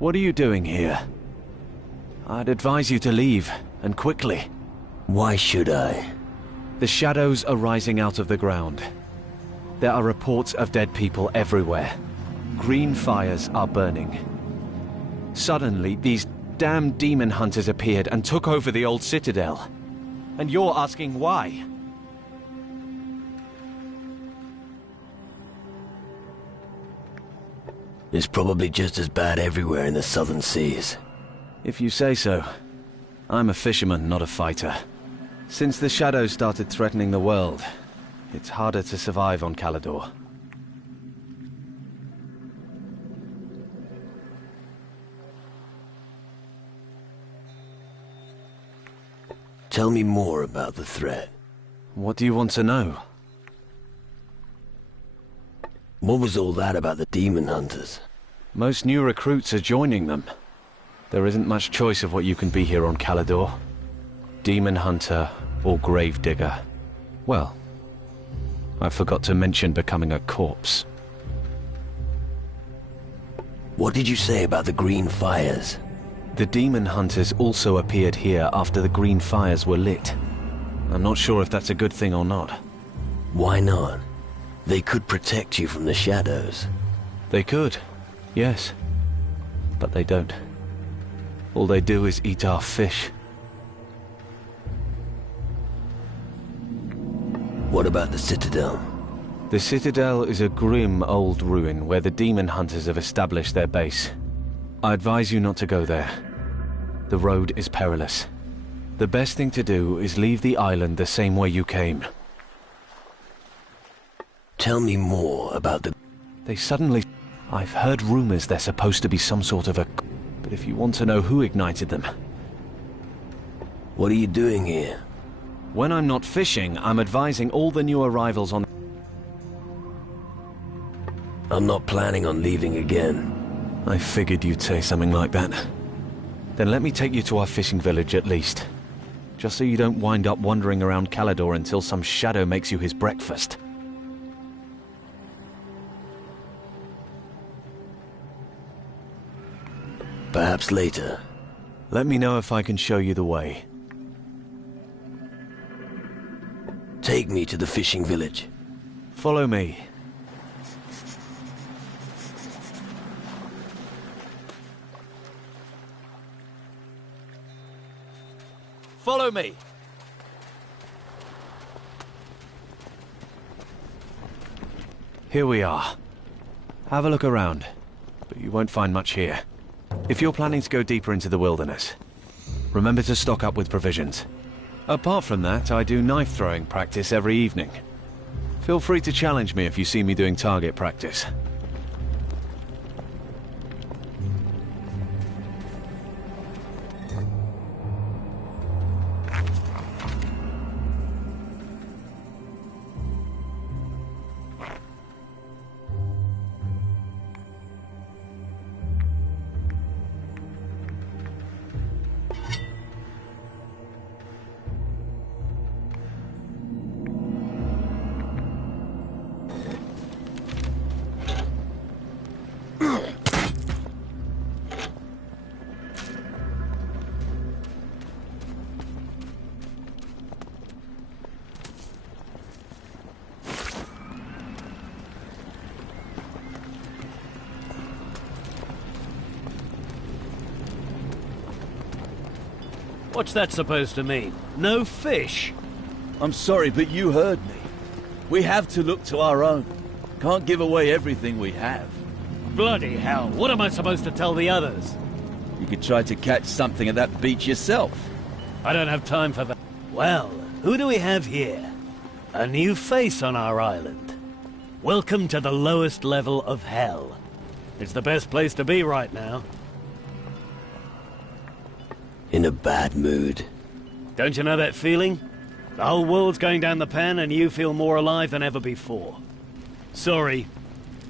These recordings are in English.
What are you doing here? I'd advise you to leave, and quickly. Why should I? The shadows are rising out of the ground. There are reports of dead people everywhere. Green fires are burning. Suddenly, these damn demon hunters appeared and took over the old citadel. And you're asking why? It's probably just as bad everywhere in the southern seas. If you say so. I'm a fisherman, not a fighter. Since the shadows started threatening the world, it's harder to survive on Calador. Tell me more about the threat. What do you want to know? What was all that about the demon hunters? Most new recruits are joining them. There isn't much choice of what you can be here on Calador. Demon hunter or grave digger. Well, I forgot to mention becoming a corpse. What did you say about the green fires? The demon hunters also appeared here after the green fires were lit. I'm not sure if that's a good thing or not. Why not? They could protect you from the shadows. They could, yes. But they don't. All they do is eat our fish. What about the citadel? The citadel is a grim old ruin where the demon hunters have established their base. I advise you not to go there. The road is perilous. The best thing to do is leave the island the same way you came. Tell me more about the... They suddenly... I've heard rumors they're supposed to be some sort of a... But if you want to know who ignited them... What are you doing here? When I'm not fishing, I'm advising all the new arrivals on... I'm not planning on leaving again. I figured you'd say something like that. Then let me take you to our fishing village at least. Just so you don't wind up wandering around Calador until some shadow makes you his breakfast. Perhaps later. Let me know if I can show you the way. Take me to the fishing village. Follow me. Follow me! Here we are. Have a look around, but you won't find much here. If you're planning to go deeper into the wilderness, remember to stock up with provisions. Apart from that, I do knife throwing practice every evening. Feel free to challenge me if you see me doing target practice. What's that supposed to mean? No fish? I'm sorry, but you heard me. We have to look to our own. Can't give away everything we have. Bloody hell, what am I supposed to tell the others? You could try to catch something at that beach yourself. I don't have time for that. Well, who do we have here? A new face on our island. Welcome to the lowest level of hell. It's the best place to be right now. In a bad mood. Don't you know that feeling? The whole world's going down the pan and you feel more alive than ever before. Sorry.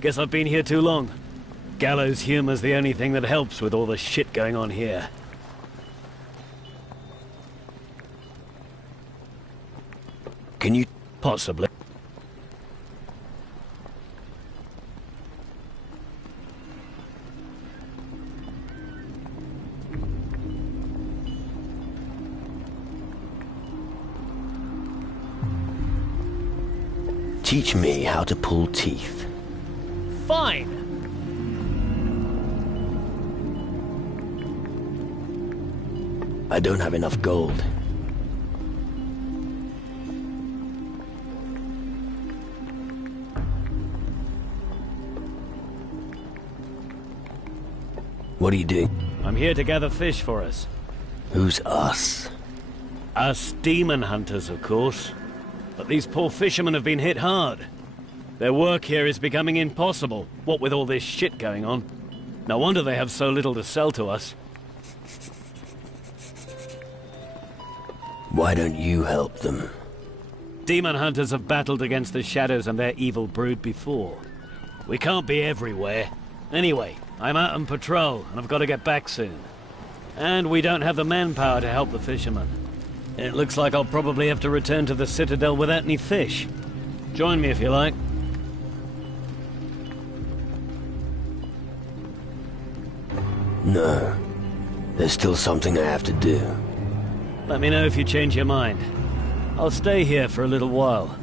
Guess I've been here too long. Gallows humor's the only thing that helps with all the shit going on here. Can you... Possibly. teach me how to pull teeth. Fine. I don't have enough gold. What are you doing? I'm here to gather fish for us. Who's us? Us demon hunters, of course. But these poor fishermen have been hit hard. Their work here is becoming impossible, what with all this shit going on. No wonder they have so little to sell to us. Why don't you help them? Demon hunters have battled against the shadows and their evil brood before. We can't be everywhere. Anyway, I'm out on patrol, and I've got to get back soon. And we don't have the manpower to help the fishermen. It looks like I'll probably have to return to the Citadel without any fish. Join me if you like. No. There's still something I have to do. Let me know if you change your mind. I'll stay here for a little while.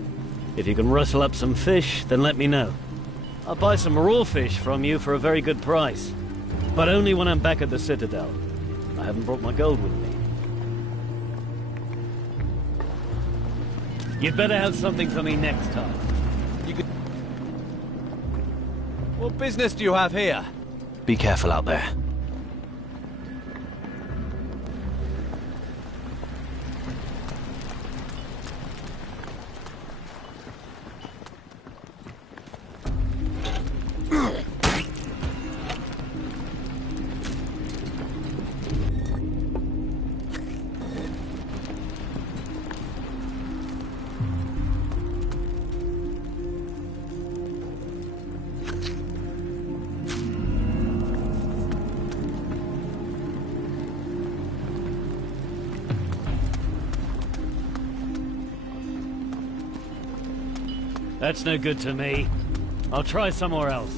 If you can rustle up some fish, then let me know. I'll buy some raw fish from you for a very good price. But only when I'm back at the Citadel. I haven't brought my gold with me. You'd better have something for me next time. What business do you have here? Be careful out there. That's no good to me. I'll try somewhere else.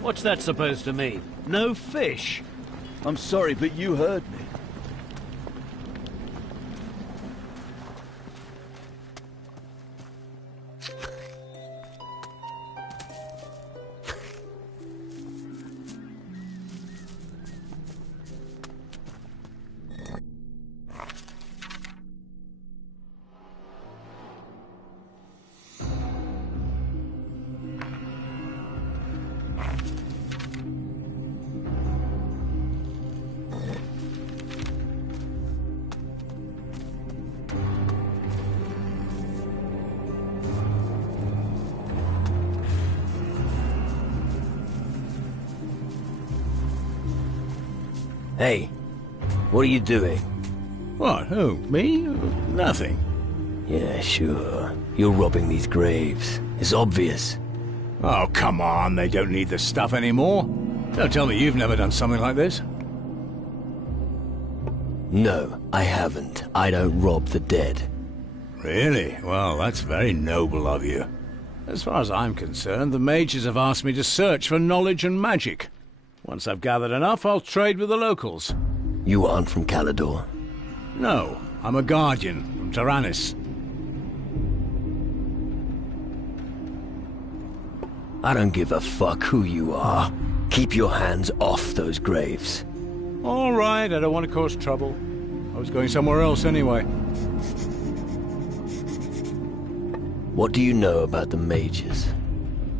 What's that supposed to mean? No fish? I'm sorry, but you heard me. Hey, what are you doing? What, who, me? Nothing. Yeah, sure. You're robbing these graves. It's obvious. Oh, come on, they don't need the stuff anymore. Don't tell me you've never done something like this. No, I haven't. I don't rob the dead. Really? Well, that's very noble of you. As far as I'm concerned, the mages have asked me to search for knowledge and magic. Once I've gathered enough, I'll trade with the locals. You aren't from Calador? No, I'm a guardian from Tyrannus. I don't give a fuck who you are. Keep your hands off those graves. All right, I don't want to cause trouble. I was going somewhere else anyway. What do you know about the mages?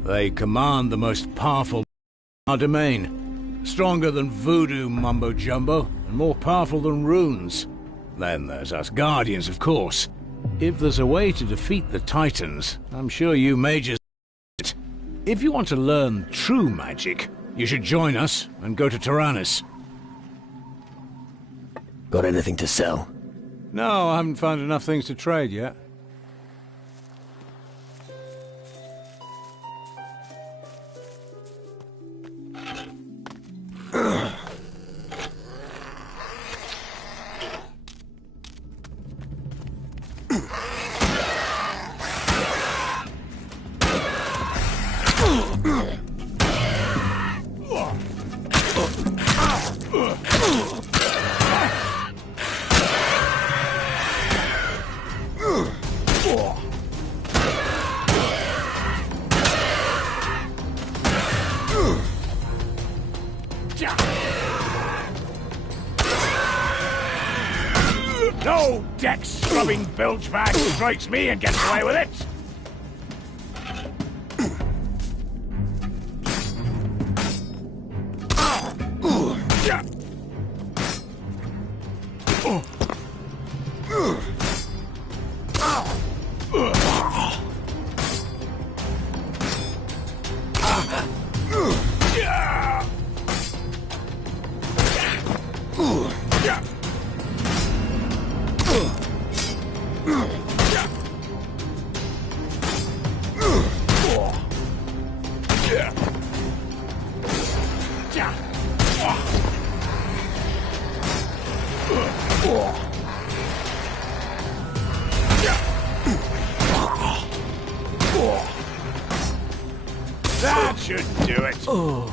They command the most powerful in our domain. Stronger than voodoo mumbo-jumbo, and more powerful than runes. Then there's us guardians, of course. If there's a way to defeat the Titans, I'm sure you mages know it. If you want to learn true magic, you should join us and go to Tyrannus. Got anything to sell? No, I haven't found enough things to trade yet. No deck-scrubbing bilgebag strikes me and gets away with it! That should do it. Oh.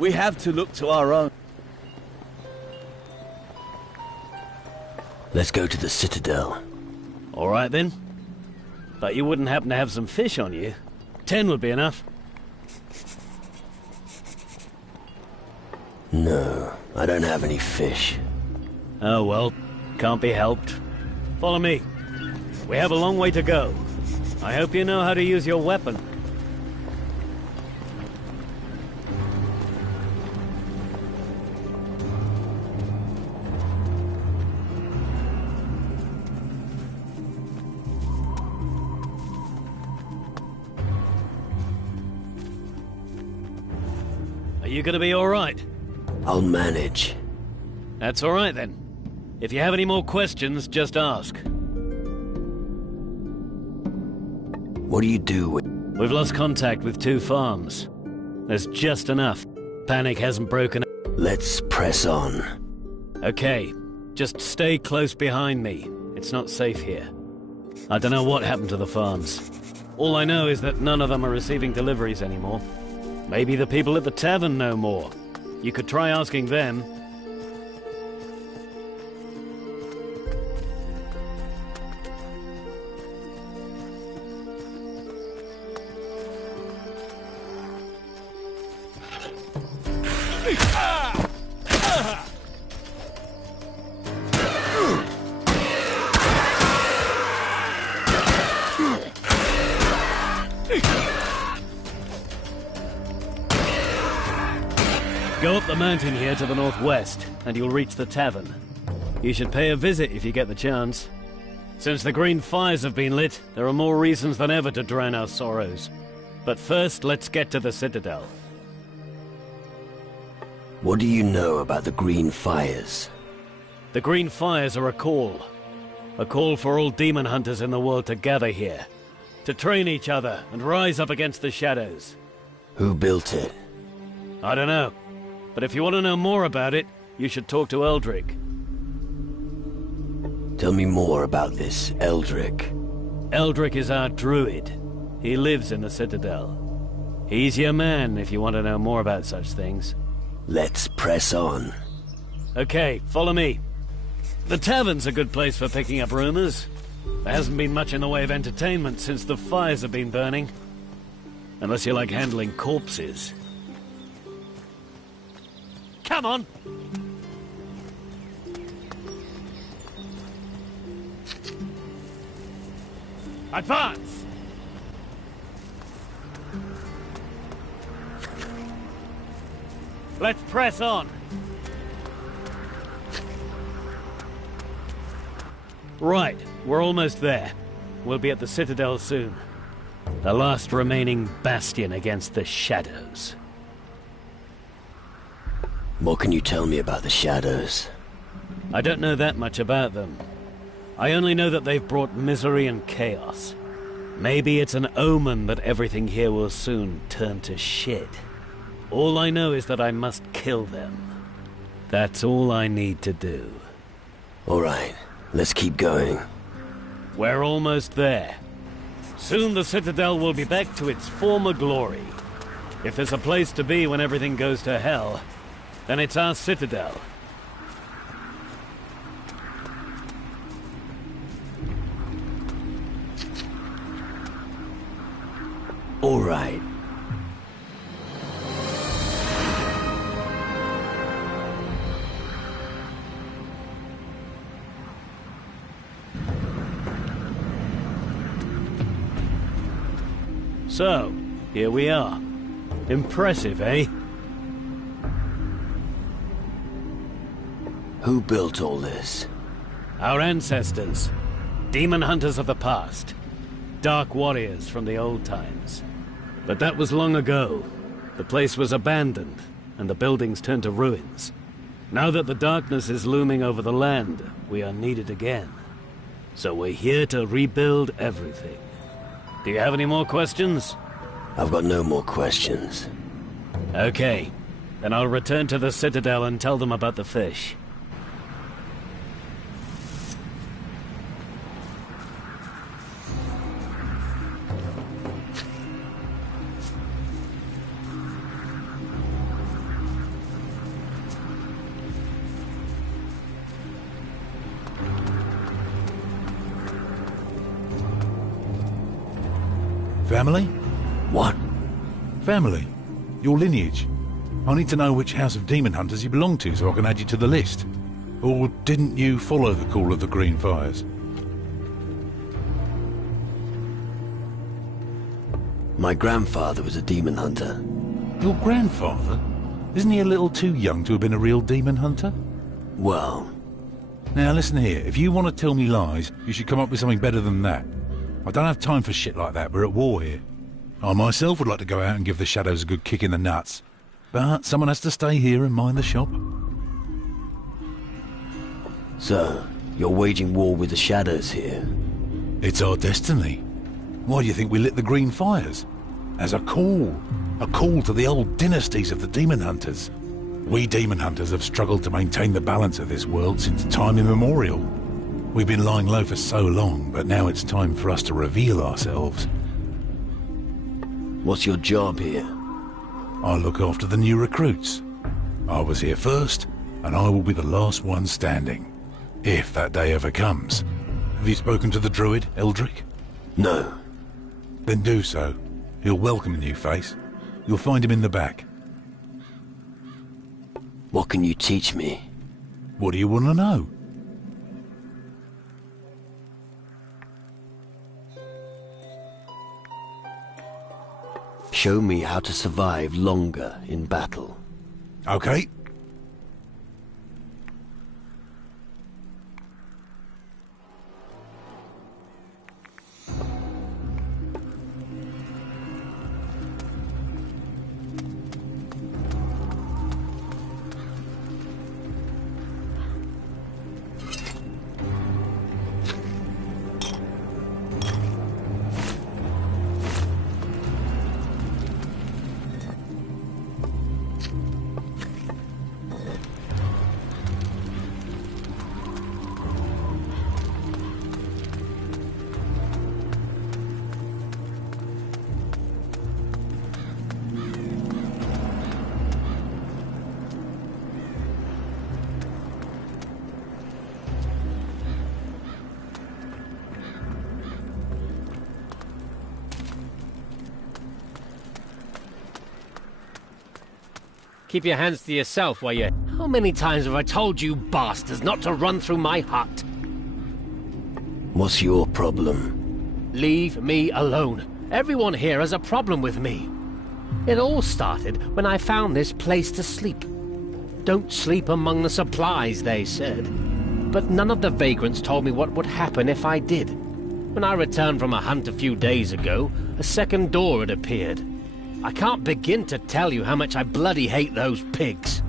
We have to look to our own. Let's go to the Citadel. All right then. But you wouldn't happen to have some fish on you? 10 would be enough. No, I don't have any fish. Oh well, can't be helped. Follow me. We have a long way to go. I hope you know how to use your weapon. Are you gonna be all right? I'll manage. That's all right then. If you have any more questions, just ask. What do you do with... We've lost contact with 2 farms. There's just enough. Panic hasn't broken. Let's press on. Okay, just stay close behind me. It's not safe here. I don't know what happened to the farms. All I know is that none of them are receiving deliveries anymore. Maybe the people at the tavern know more. You could try asking them. Go up the mountain here to the northwest, and you'll reach the tavern. You should pay a visit if you get the chance. Since the green fires have been lit, there are more reasons than ever to drown our sorrows. But first, let's get to the Citadel. What do you know about the Green Fires? The Green Fires are a call. A call for all demon hunters in the world to gather here. To train each other and rise up against the shadows. Who built it? I don't know. But if you want to know more about it, you should talk to Eldrick. Tell me more about this Eldrick. Eldrick is our druid. He lives in the Citadel. He's your man if you want to know more about such things. Let's press on. Okay, follow me. The tavern's a good place for picking up rumors. There hasn't been much in the way of entertainment since the fires have been burning. Unless you like handling corpses. Come on! Advance! Let's press on! Right, we're almost there. We'll be at the Citadel soon. The last remaining bastion against the shadows. What can you tell me about the shadows? I don't know that much about them. I only know that they've brought misery and chaos. Maybe it's an omen that everything here will soon turn to shit. All I know is that I must kill them. That's all I need to do. All right, let's keep going. We're almost there. Soon the Citadel will be back to its former glory. If there's a place to be when everything goes to hell, then it's our Citadel. All right. So, here we are. Impressive, eh? Who built all this? Our ancestors. Demon hunters of the past. Dark warriors from the old times. But that was long ago. The place was abandoned, and the buildings turned to ruins. Now that the darkness is looming over the land, we are needed again. So we're here to rebuild everything. Do you have any more questions? I've got no more questions. Okay. Then I'll return to the Citadel and tell them about the fish. Family? What? Family. Your lineage. I need to know which house of demon hunters you belong to so I can add you to the list. Or didn't you follow the call of the Green Fires? My grandfather was a demon hunter. Your grandfather? Isn't he a little too young to have been a real demon hunter? Well, Now listen here, if you want to tell me lies, you should come up with something better than that. I don't have time for shit like that, we're at war here. I myself would like to go out and give the shadows a good kick in the nuts. But someone has to stay here and mind the shop. so, you're waging war with the shadows here? It's our destiny. Why do you think we lit the Green Fires? As a call. A call to the old dynasties of the demon hunters. We demon hunters have struggled to maintain the balance of this world since time immemorial. We've been lying low for so long, but now it's time for us to reveal ourselves. What's your job here? I look after the new recruits. I was here first, and I will be the last one standing. If that day ever comes. Have you spoken to the druid, Eldrick? No. Then do so. He'll welcome a new face. You'll find him in the back. What can you teach me? What do you want to know? Show me how to survive longer in battle. Okay. Keep your hands to yourself while you... How many times have I told you bastards not to run through my hut? What's your problem? Leave me alone. Everyone here has a problem with me. It all started when I found this place to sleep. Don't sleep among the supplies, they said. But none of the vagrants told me what would happen if I did. When I returned from a hunt a few days ago, a second door had appeared. I can't begin to tell you how much I bloody hate those pigs.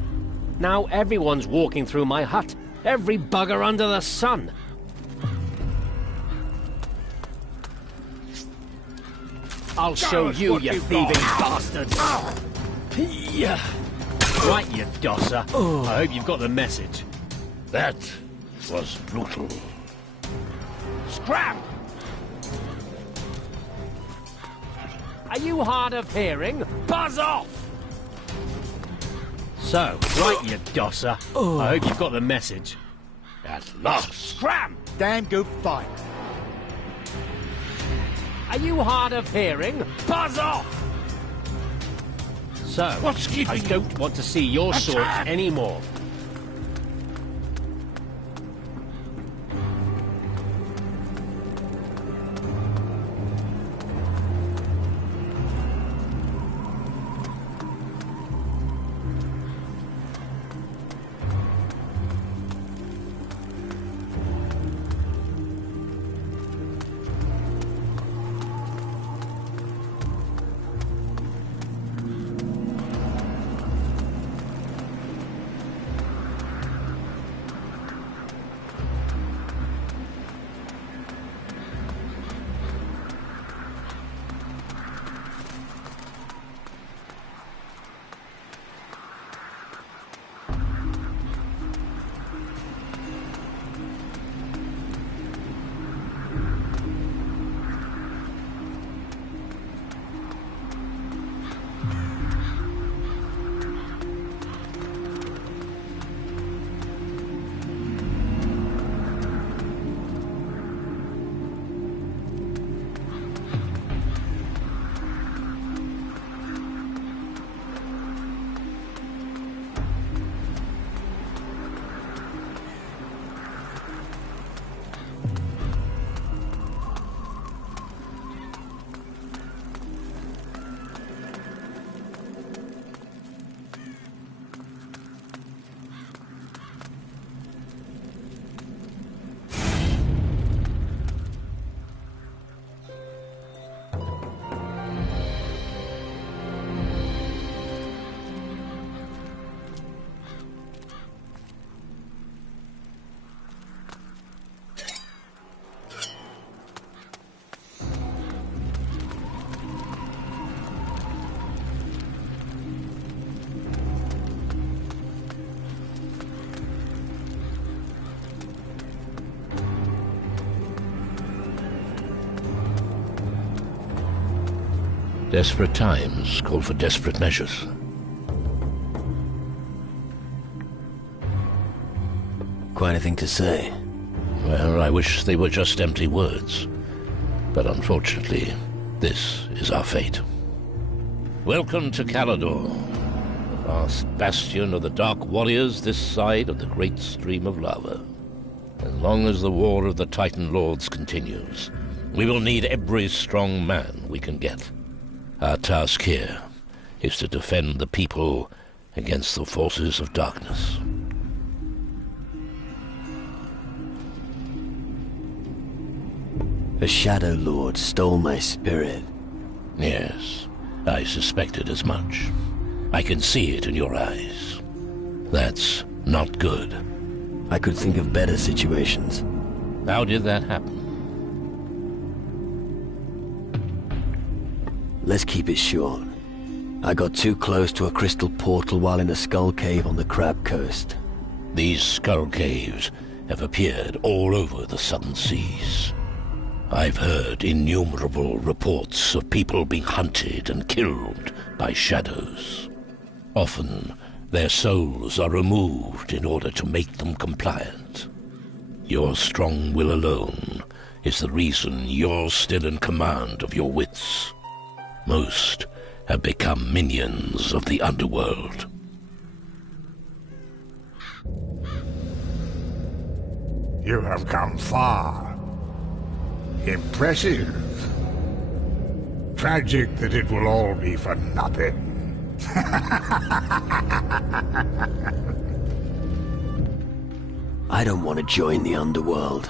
Now everyone's walking through my hut. Every bugger under the sun. I'll show you, you thieving bastard. Yeah. Right, you dosser. I hope you've got the message. That was brutal. Scram! Are you hard of hearing? Buzz off! So, right, you dosser. I hope you've got the message. At last. Scram! Damn good fight. Are you hard of hearing? Buzz off! So, What's keeping I you? don't want to see your sort Attack! anymore. Desperate times call for desperate measures. Quite a thing to say. Well, I wish they were just empty words. But unfortunately, this is our fate. Welcome to Calador, the last bastion of the Dark Warriors this side of the great stream of lava. As long as the war of the Titan Lords continues, we will need every strong man we can get. Our task here is to defend the people against the forces of darkness. A Shadow Lord stole my spirit. Yes, I suspected as much. I can see it in your eyes. That's not good. I could think of better situations. How did that happen? Let's keep it short. I got too close to a crystal portal while in a skull cave on the Crab Coast. These skull caves have appeared all over the southern seas. I've heard innumerable reports of people being hunted and killed by shadows. Often, their souls are removed in order to make them compliant. Your strong will alone is the reason you're still in command of your wits. Most have become minions of the underworld. You have come far. Impressive. Tragic that it will all be for nothing. I don't want to join the underworld.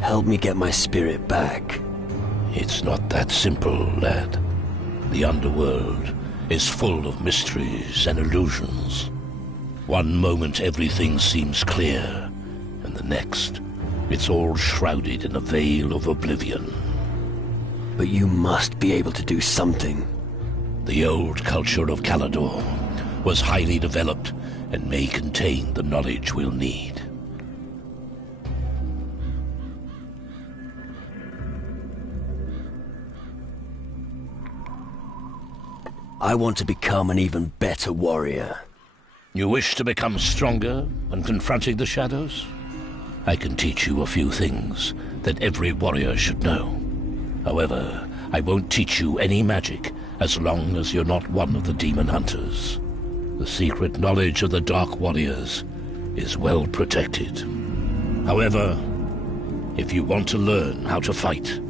Help me get my spirit back. It's not that simple, lad. The underworld is full of mysteries and illusions. One moment everything seems clear, and the next, it's all shrouded in a veil of oblivion. But you must be able to do something. The old culture of Calador was highly developed and may contain the knowledge we'll need. I want to become an even better warrior. You wish to become stronger when confronting the shadows? I can teach you a few things that every warrior should know. However, I won't teach you any magic as long as you're not one of the demon hunters. The secret knowledge of the Dark Warriors is well protected. However, if you want to learn how to fight,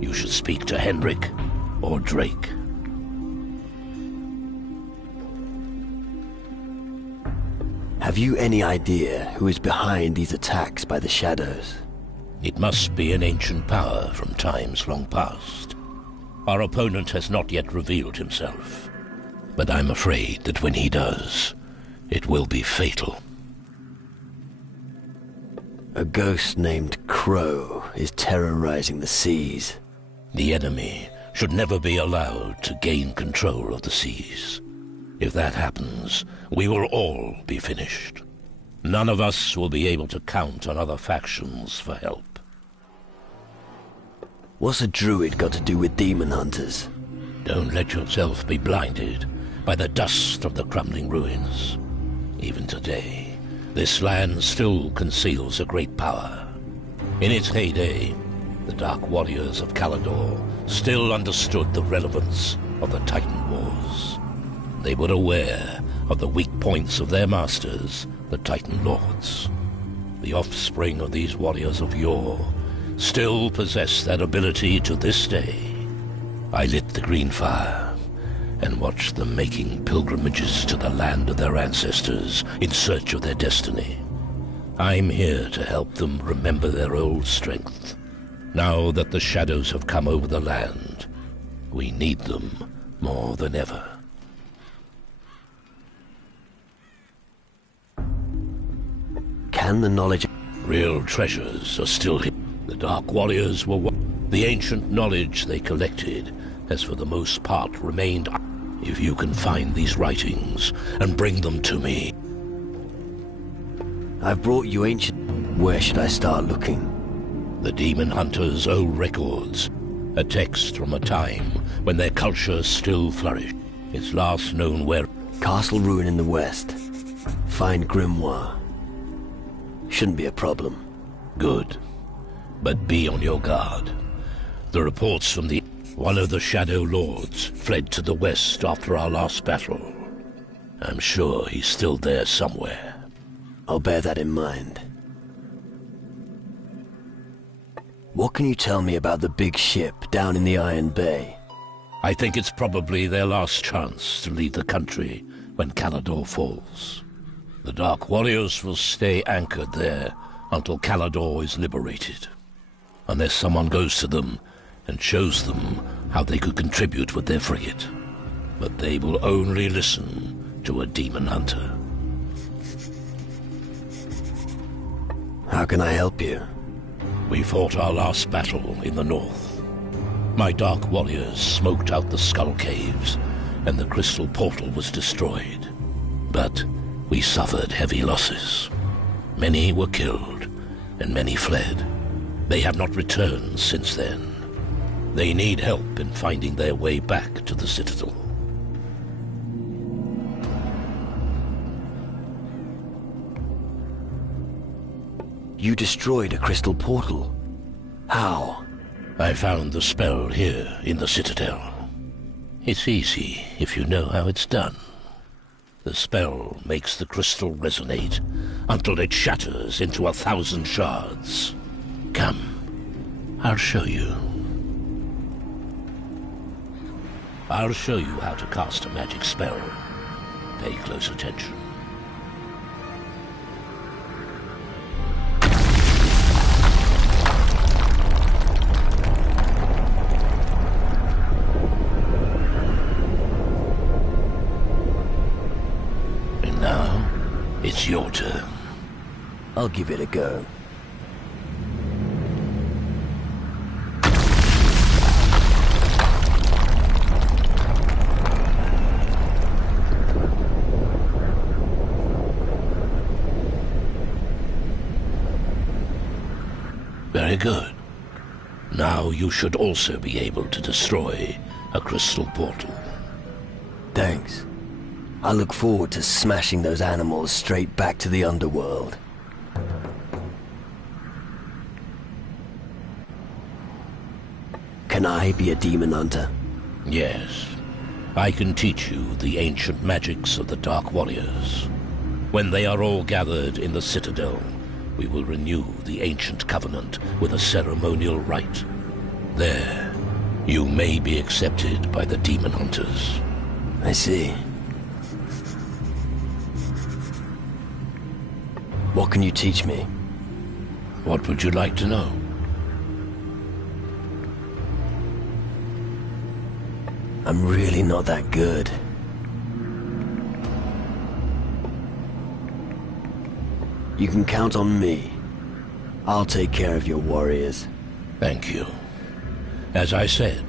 you should speak to Henrik or Drake. Have you any idea who is behind these attacks by the shadows? It must be an ancient power from times long past. Our opponent has not yet revealed himself, but I'm afraid that when he does, it will be fatal. A ghost named Crow is terrorizing the seas. The enemy should never be allowed to gain control of the seas. If that happens, we will all be finished. None of us will be able to count on other factions for help. What's a druid got to do with demon hunters? Don't let yourself be blinded by the dust of the crumbling ruins. Even today, this land still conceals a great power. In its heyday, the Dark Warriors of Calador still understood the relevance of the Titan Wars. They were aware of the weak points of their masters, the Titan Lords. The offspring of these warriors of yore still possess that ability to this day. I lit the green fire and watched them making pilgrimages to the land of their ancestors in search of their destiny. I'm here to help them remember their old strength. Now that the shadows have come over the land, we need them more than ever. Can the knowledge... Real treasures are still hidden. The Dark Warriors were the ancient knowledge they collected has for the most part remained. If you can find these writings and bring them to me. I've brought you ancient... Where should I start looking? The Demon Hunters' old records. A text from a time when their culture still flourished. Its last known where... Castle ruin in the west. Find grimoire. Shouldn't be a problem. Good. But be on your guard. The reports from one of the Shadow Lords fled to the west after our last battle. I'm sure he's still there somewhere. I'll bear that in mind. What can you tell me about the big ship down in the Iron Bay? I think it's probably their last chance to leave the country when Calador falls. The Dark Warriors will stay anchored there until Calador is liberated. Unless someone goes to them and shows them how they could contribute with their frigate. But they will only listen to a demon hunter. How can I help you? We fought our last battle in the north. My Dark Warriors smoked out the Skull Caves, and the Crystal Portal was destroyed. But we suffered heavy losses. Many were killed, and many fled. They have not returned since then. They need help in finding their way back to the Citadel. You destroyed a crystal portal. How? I found the spell here in the Citadel. It's easy if you know how it's done. The spell makes the crystal resonate until it shatters into 1,000 shards. Come, I'll show you. I'll show you how to cast a magic spell. Pay close attention. And now, it's your turn. I'll give it a go. Very good. Now you should also be able to destroy a crystal portal. Thanks. I look forward to smashing those animals straight back to the underworld. Can I be a demon hunter? Yes. I can teach you the ancient magics of the Dark Warriors. When they are all gathered in the Citadel, we will renew the ancient covenant with a ceremonial rite. There, you may be accepted by the demon hunters. I see. What can you teach me? What would you like to know? I'm really not that good. You can count on me. I'll take care of your warriors. Thank you. As I said,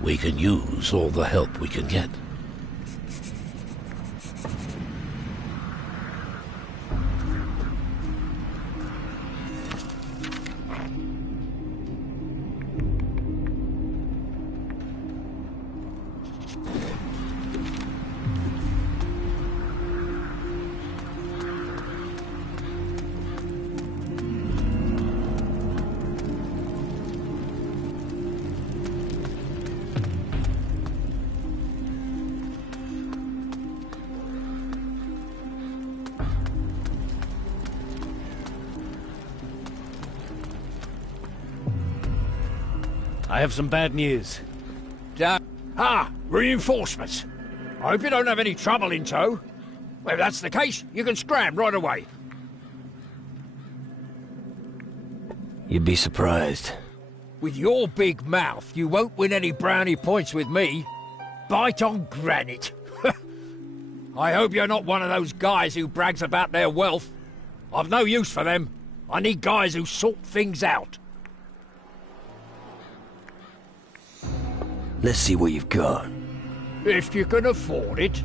we can use all the help we can get. I have some bad news. Reinforcements. I hope you don't have any trouble in tow. Well, if that's the case, you can scram right away. You'd be surprised. With your big mouth, you won't win any brownie points with me. Bite on granite. I hope you're not one of those guys who brags about their wealth. I've no use for them. I need guys who sort things out. Let's see what you've got. If you can afford it.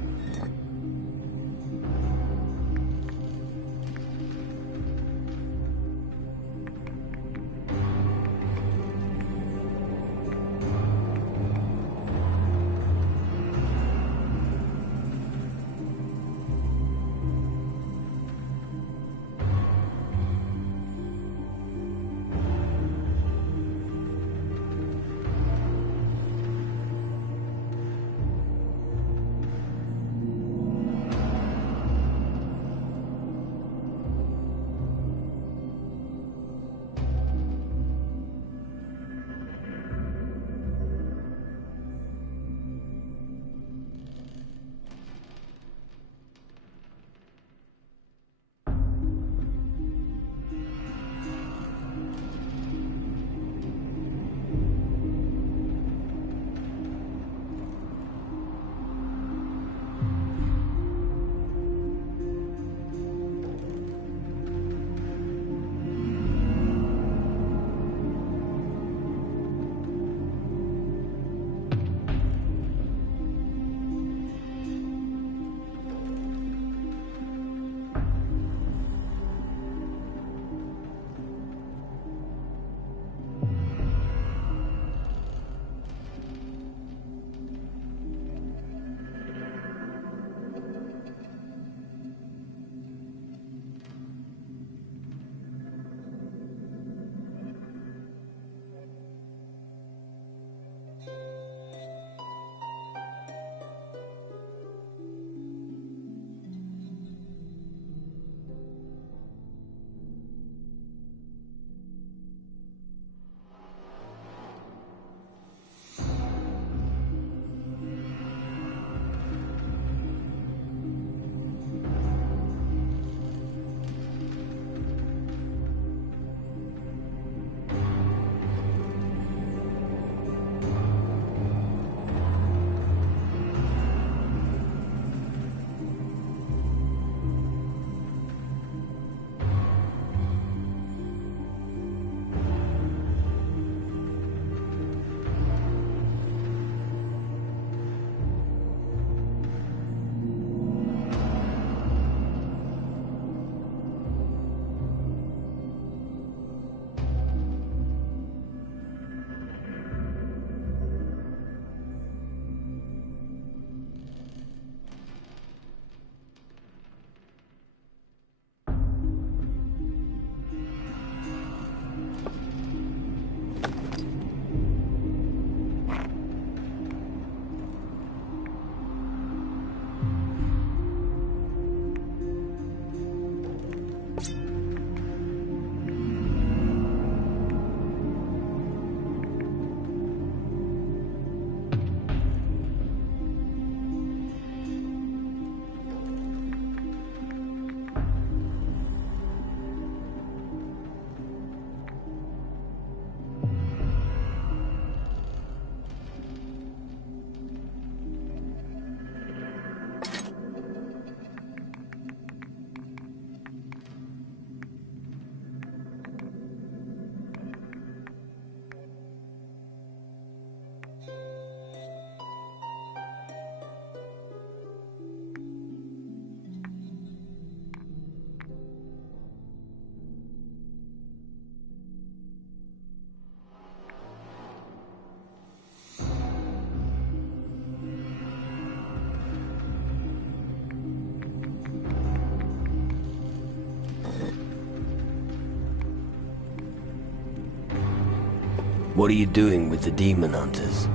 What are you doing with the demon hunters?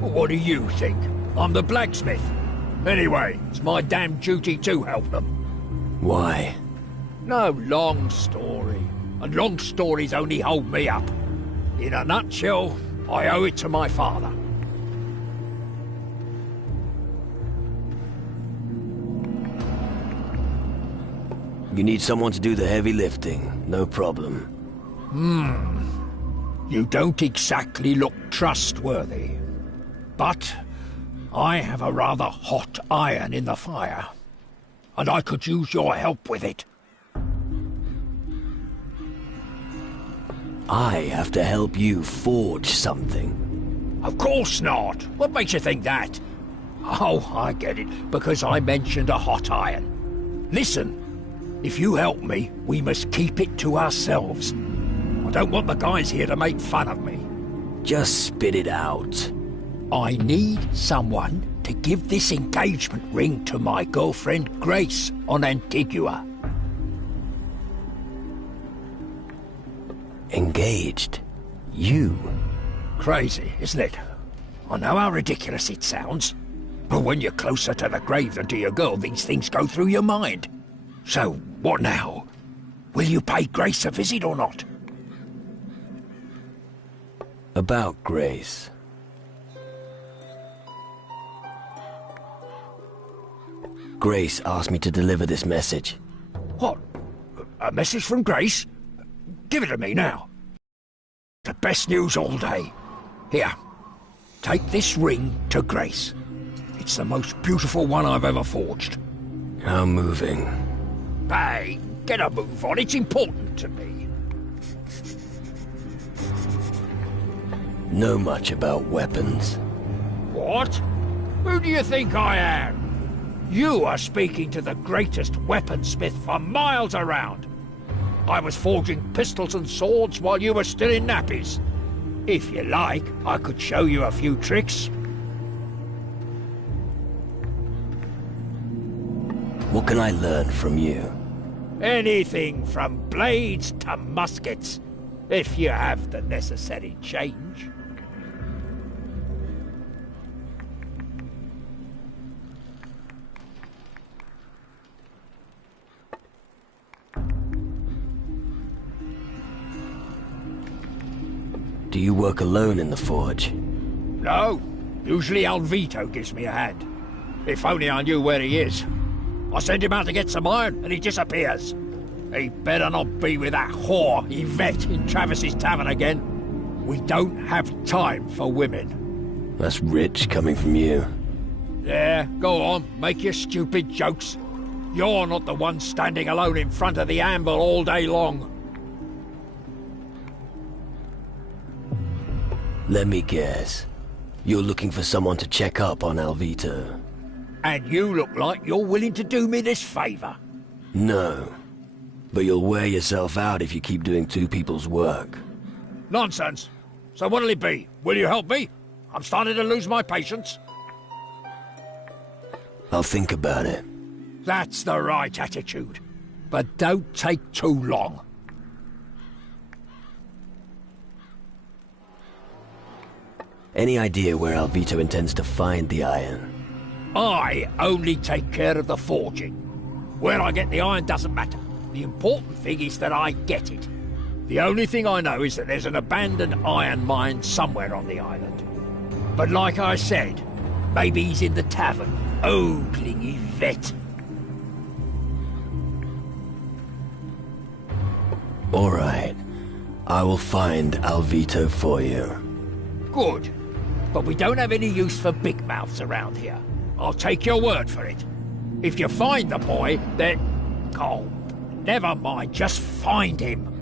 What do you think? I'm the blacksmith. Anyway, it's my damn duty to help them. Why? No long story. And long stories only hold me up. In a nutshell, I owe it to my father. You need someone to do the heavy lifting. No problem. You don't exactly look trustworthy. But I have a rather hot iron in the fire. And I could use your help with it. I have to help you forge something. Of course not. What makes you think that? Oh, I get it. Because I mentioned a hot iron. Listen. If you help me, we must keep it to ourselves. I don't want the guys here to make fun of me. Just spit it out. I need someone to give this engagement ring to my girlfriend Grace on Antigua. Engaged? You? Crazy, isn't it? I know how ridiculous it sounds. But when you're closer to the grave than to your girl, these things go through your mind. So, what now? Will you pay Grace a visit or not? About Grace. Grace asked me to deliver this message. What? A message from Grace? Give it to me now. The best news all day. Here, take this ring to Grace. It's the most beautiful one I've ever forged. How moving. Hey, get a move on. It's important to me. Know much about weapons? What? Who do you think I am? You are speaking to the greatest weaponsmith for miles around. I was forging pistols and swords while you were still in nappies. If you like, I could show you a few tricks. What can I learn from you? Anything from blades to muskets, if you have the necessary change. Do you work alone in the forge? No. Usually Alvito gives me a hand. If only I knew where he is. I send him out to get some iron, and he disappears. He better not be with that whore, Yvette, in Travis's tavern again. We don't have time for women. That's rich coming from you. Yeah, go on, make your stupid jokes. You're not the one standing alone in front of the anvil all day long. Let me guess. You're looking for someone to check up on Alvito. And you look like you're willing to do me this favor. No. But you'll wear yourself out if you keep doing two people's work. Nonsense. So what'll it be? Will you help me? I'm starting to lose my patience. I'll think about it. That's the right attitude. But don't take too long. Any idea where Alvito intends to find the iron? I only take care of the forging. Where I get the iron doesn't matter. The important thing is that I get it. The only thing I know is that there's an abandoned iron mine somewhere on the island. But like I said, maybe he's in the tavern, ogling Yvette. All right. I will find Alvito for you. Good. But we don't have any use for big mouths around here. I'll take your word for it. If you find the boy, then... Oh, never mind. Just find him.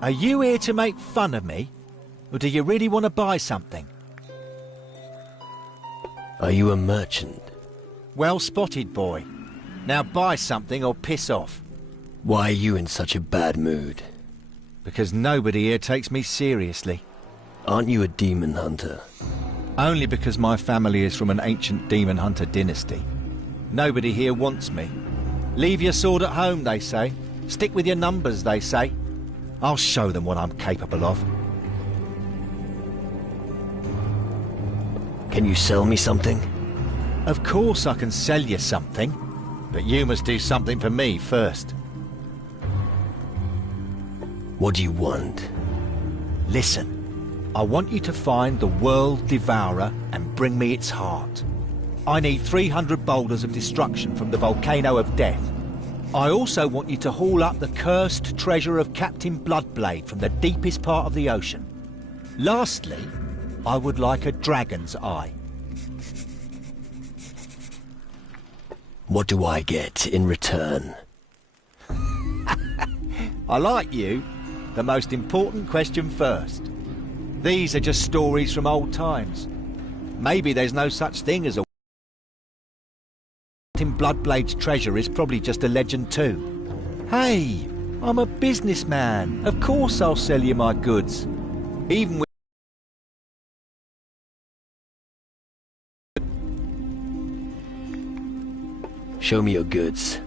Are you here to make fun of me? Or do you really want to buy something? Are you a merchant? Well spotted, boy. Now buy something or piss off. Why are you in such a bad mood? Because nobody here takes me seriously. Aren't you a demon hunter? Only because my family is from an ancient demon hunter dynasty. Nobody here wants me. Leave your sword at home, they say. Stick with your numbers, they say. I'll show them what I'm capable of. Can you sell me something? Of course I can sell you something, but you must do something for me first. What do you want? Listen, I want you to find the World Devourer and bring me its heart. I need 300 boulders of destruction from the Volcano of Death. I also want you to haul up the cursed treasure of Captain Bloodblade from the deepest part of the ocean. Lastly, I would like a dragon's eye. What do I get in return? I like you. The most important question first. These are just stories from old times. Maybe there's no such thing as a Captain Bloodblade's treasure is probably just a legend too. Hey, I'm a businessman. Of course I'll sell you my goods. Even with Show me your goods.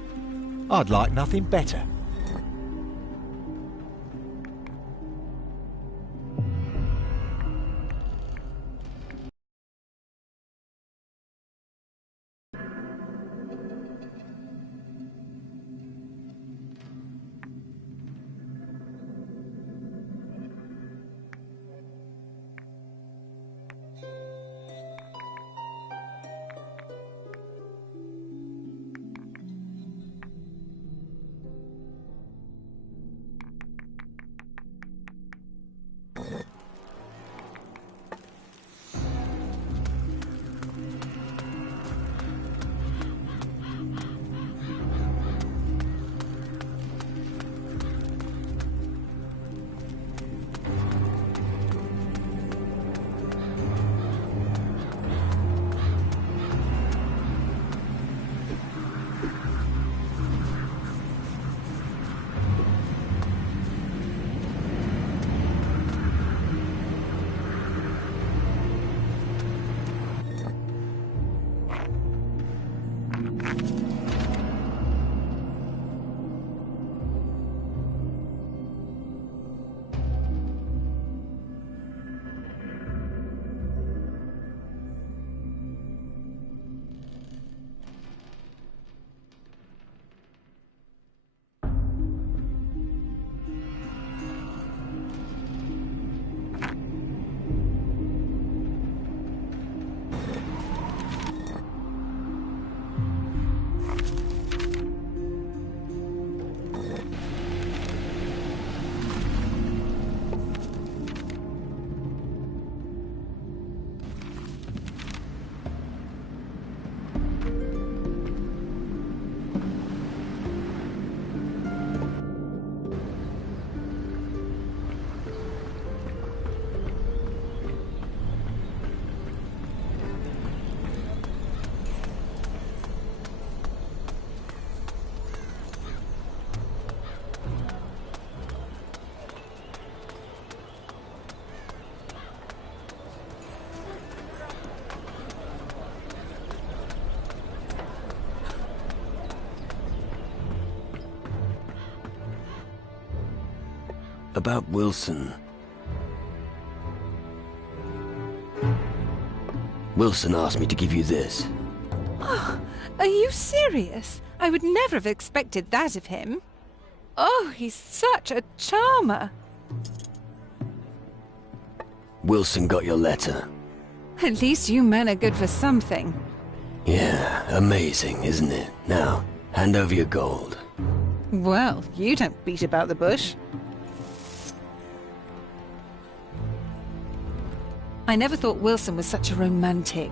I'd like nothing better. About Wilson. Wilson asked me to give you this. Oh, are you serious? I would never have expected that of him. Oh, he's such a charmer. Wilson got your letter. At least you men are good for something. Yeah, amazing, isn't it? Now, hand over your gold. Well, you don't beat about the bush. I never thought Wilson was such a romantic.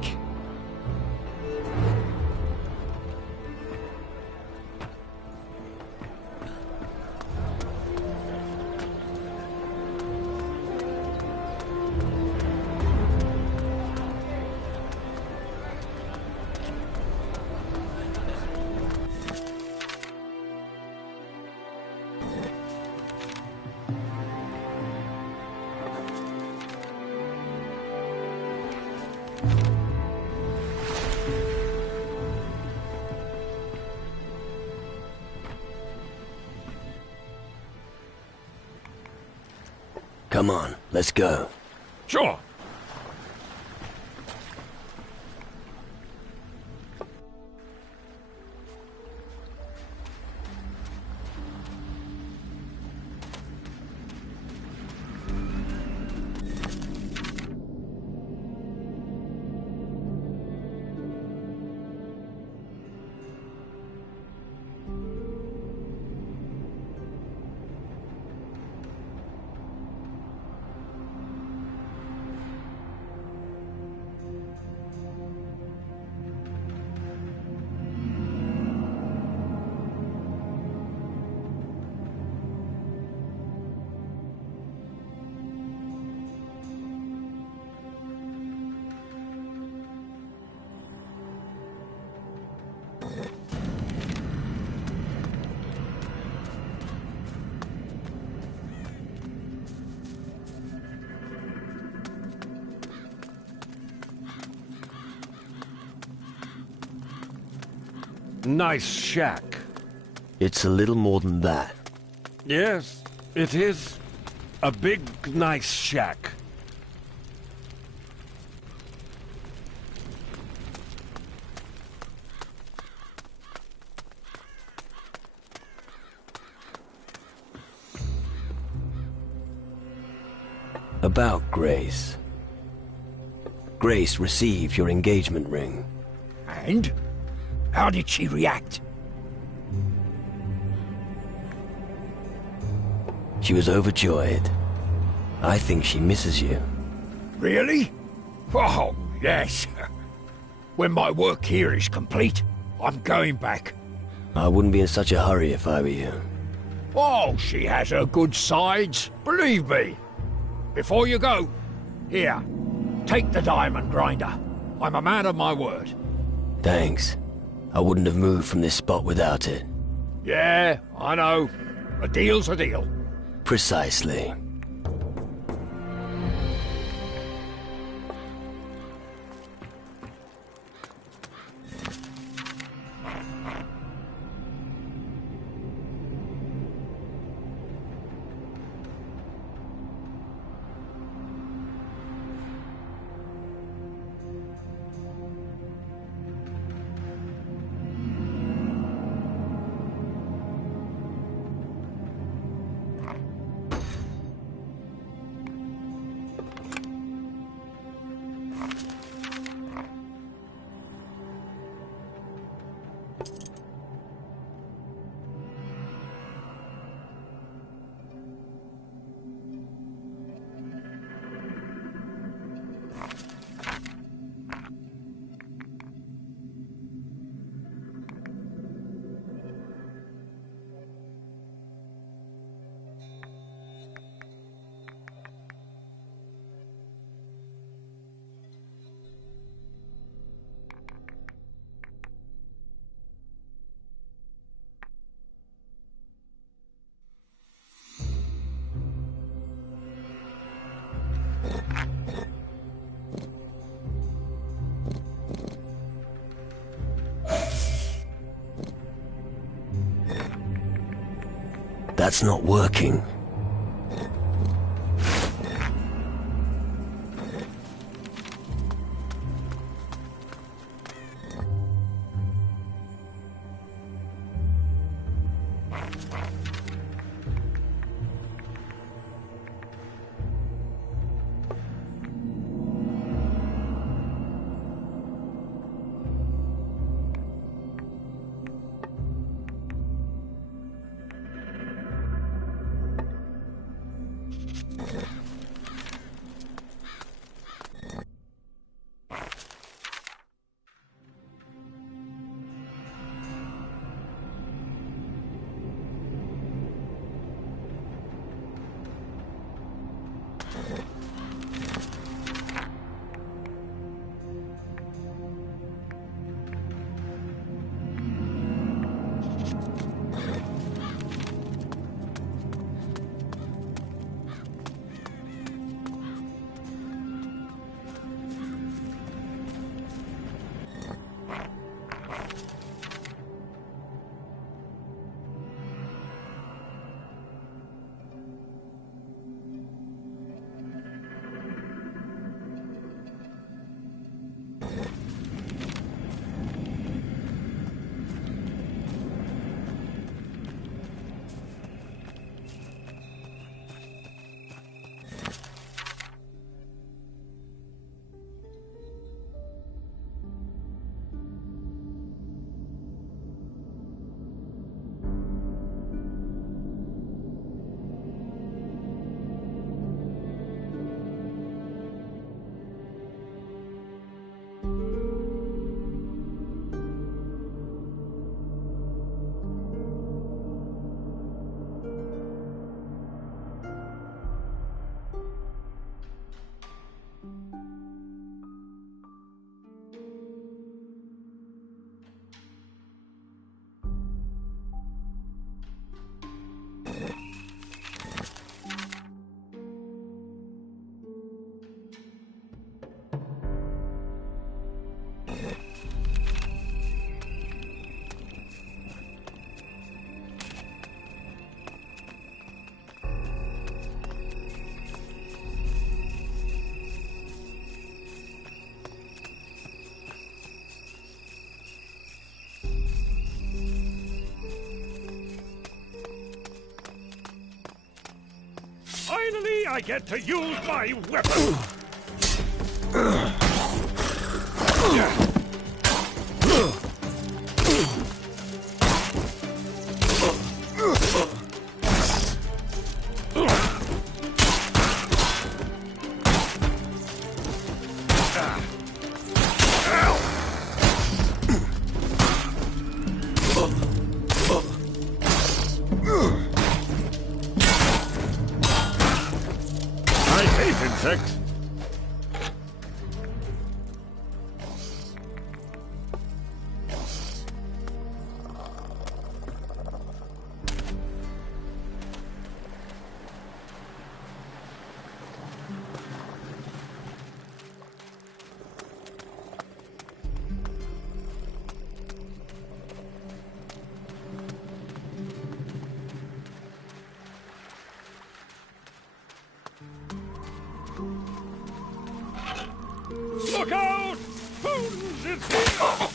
Come on, let's go. Sure. Nice shack. It's a little more than that. Yes, it is. A big, nice shack. About Grace. Grace received your engagement ring. And? How did she react? She was overjoyed. I think she misses you. Really? Oh, yes. When my work here is complete, I'm going back. I wouldn't be in such a hurry if I were you. Oh, she has her good sides, believe me. Before you go, here, take the diamond grinder. I'm a man of my word. Thanks. I wouldn't have moved from this spot without it. Yeah, I know. A deal's a deal. Precisely. That's not working. I get to use my weapon! I hate insects. Look out! Bones is here!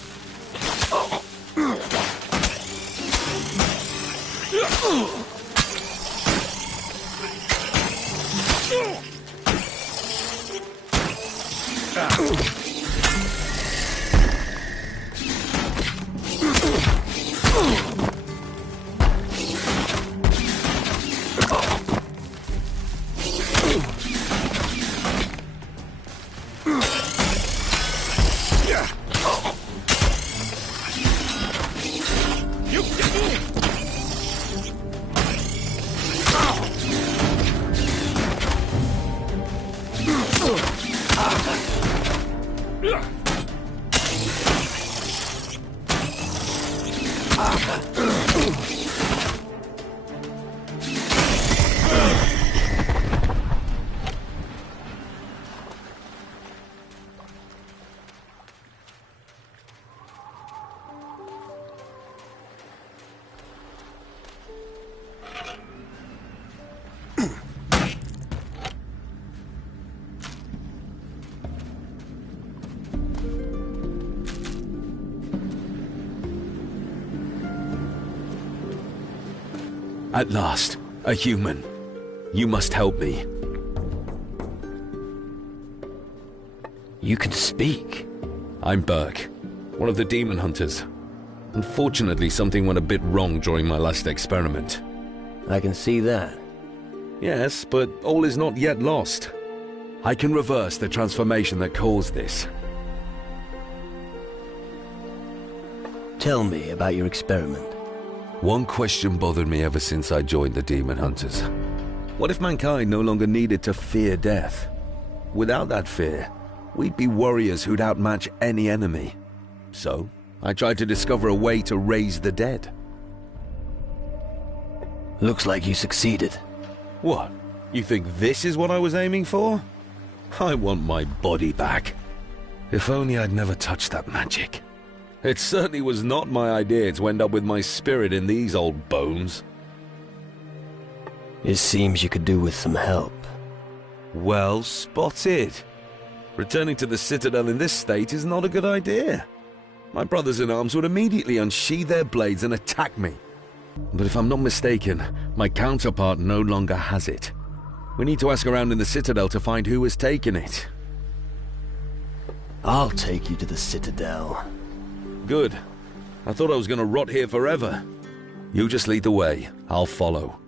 At last, a human. You must help me. You can speak. I'm Burke, one of the demon hunters. Unfortunately, something went a bit wrong during my last experiment. I can see that. Yes, but all is not yet lost. I can reverse the transformation that caused this. Tell me about your experiment. One question bothered me ever since I joined the demon hunters. What if mankind no longer needed to fear death? Without that fear, we'd be warriors who'd outmatch any enemy. So, I tried to discover a way to raise the dead. Looks like you succeeded. What? You think this is what I was aiming for? I want my body back. If only I'd never touched that magic. It certainly was not my idea to end up with my spirit in these old bones. It seems you could do with some help. Well spotted. Returning to the Citadel in this state is not a good idea. My brothers-in-arms would immediately unsheathe their blades and attack me. But if I'm not mistaken, my counterpart no longer has it. We need to ask around in the Citadel to find who has taken it. I'll take you to the Citadel. Good. I thought I was going to rot here forever. You just lead the way. I'll follow.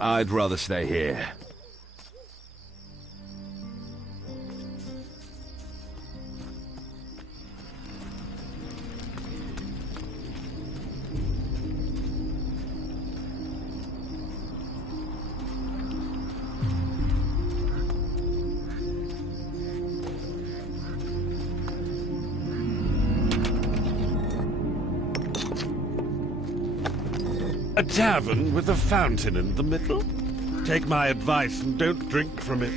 I'd rather stay here. A tavern with a fountain in the middle? Take my advice and don't drink from it.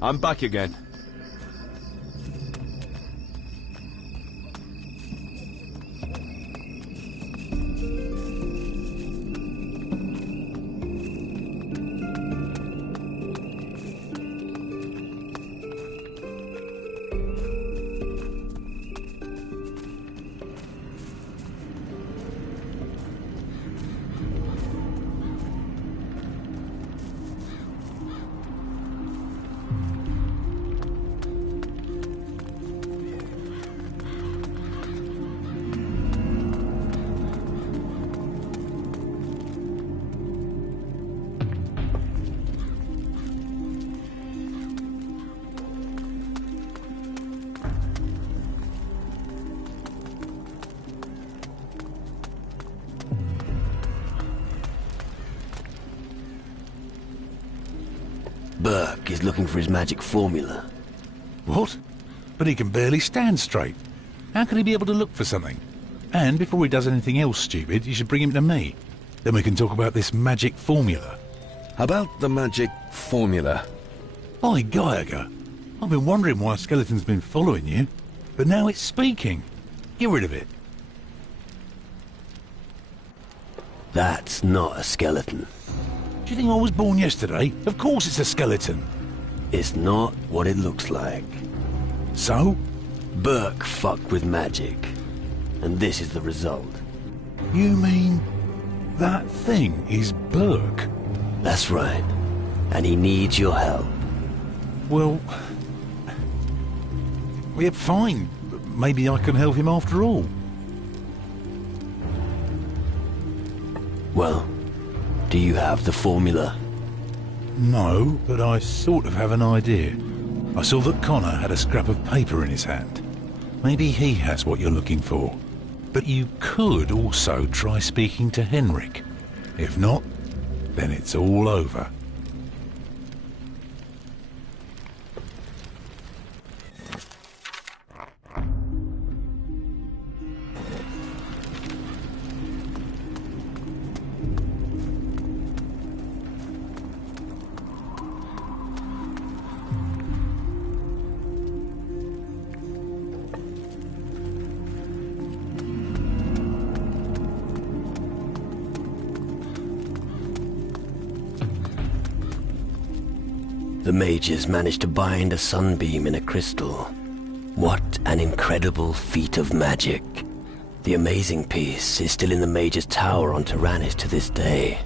I'm back again. Burke is looking for his magic formula. What? But he can barely stand straight. How can he be able to look for something? And before he does anything else stupid, you should bring him to me. Then we can talk about this magic formula. About the magic formula? By Geiger, I've been wondering why a skeleton's been following you, but now it's speaking. Get rid of it. That's not a skeleton. Do you think I was born yesterday? Of course it's a skeleton. It's not what it looks like. So? Burke fucked with magic. And this is the result. You mean that thing is Burke? That's right. And he needs your help. Well, we're fine. Maybe I can help him after all. Well, do you have the formula? No, but I sort of have an idea. I saw that Connor had a scrap of paper in his hand. Maybe he has what you're looking for. But you could also try speaking to Henrik. If not, then it's all over. The mages managed to bind a sunbeam in a crystal. What an incredible feat of magic. The amazing piece is still in the mage's tower on Tyrannus to this day.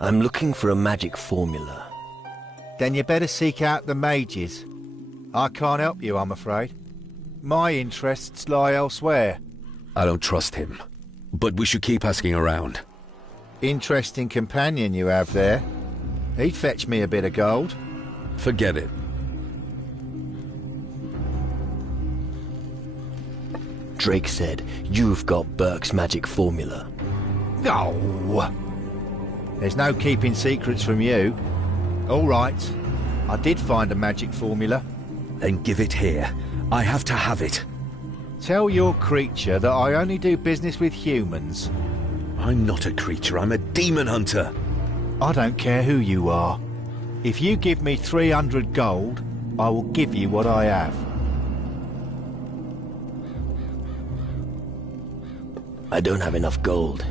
I'm looking for a magic formula. Then you better seek out the mages. I can't help you, I'm afraid. My interests lie elsewhere. I don't trust him, but we should keep asking around. Interesting companion you have there. He'd fetch me a bit of gold. Forget it. Drake said you've got Burke's magic formula. Oh! There's no keeping secrets from you. All right, I did find a magic formula. Then give it here. I have to have it. Tell your creature that I only do business with humans. I'm not a creature, I'm a demon hunter. I don't care who you are. If you give me 300 gold, I will give you what I have. I don't have enough gold.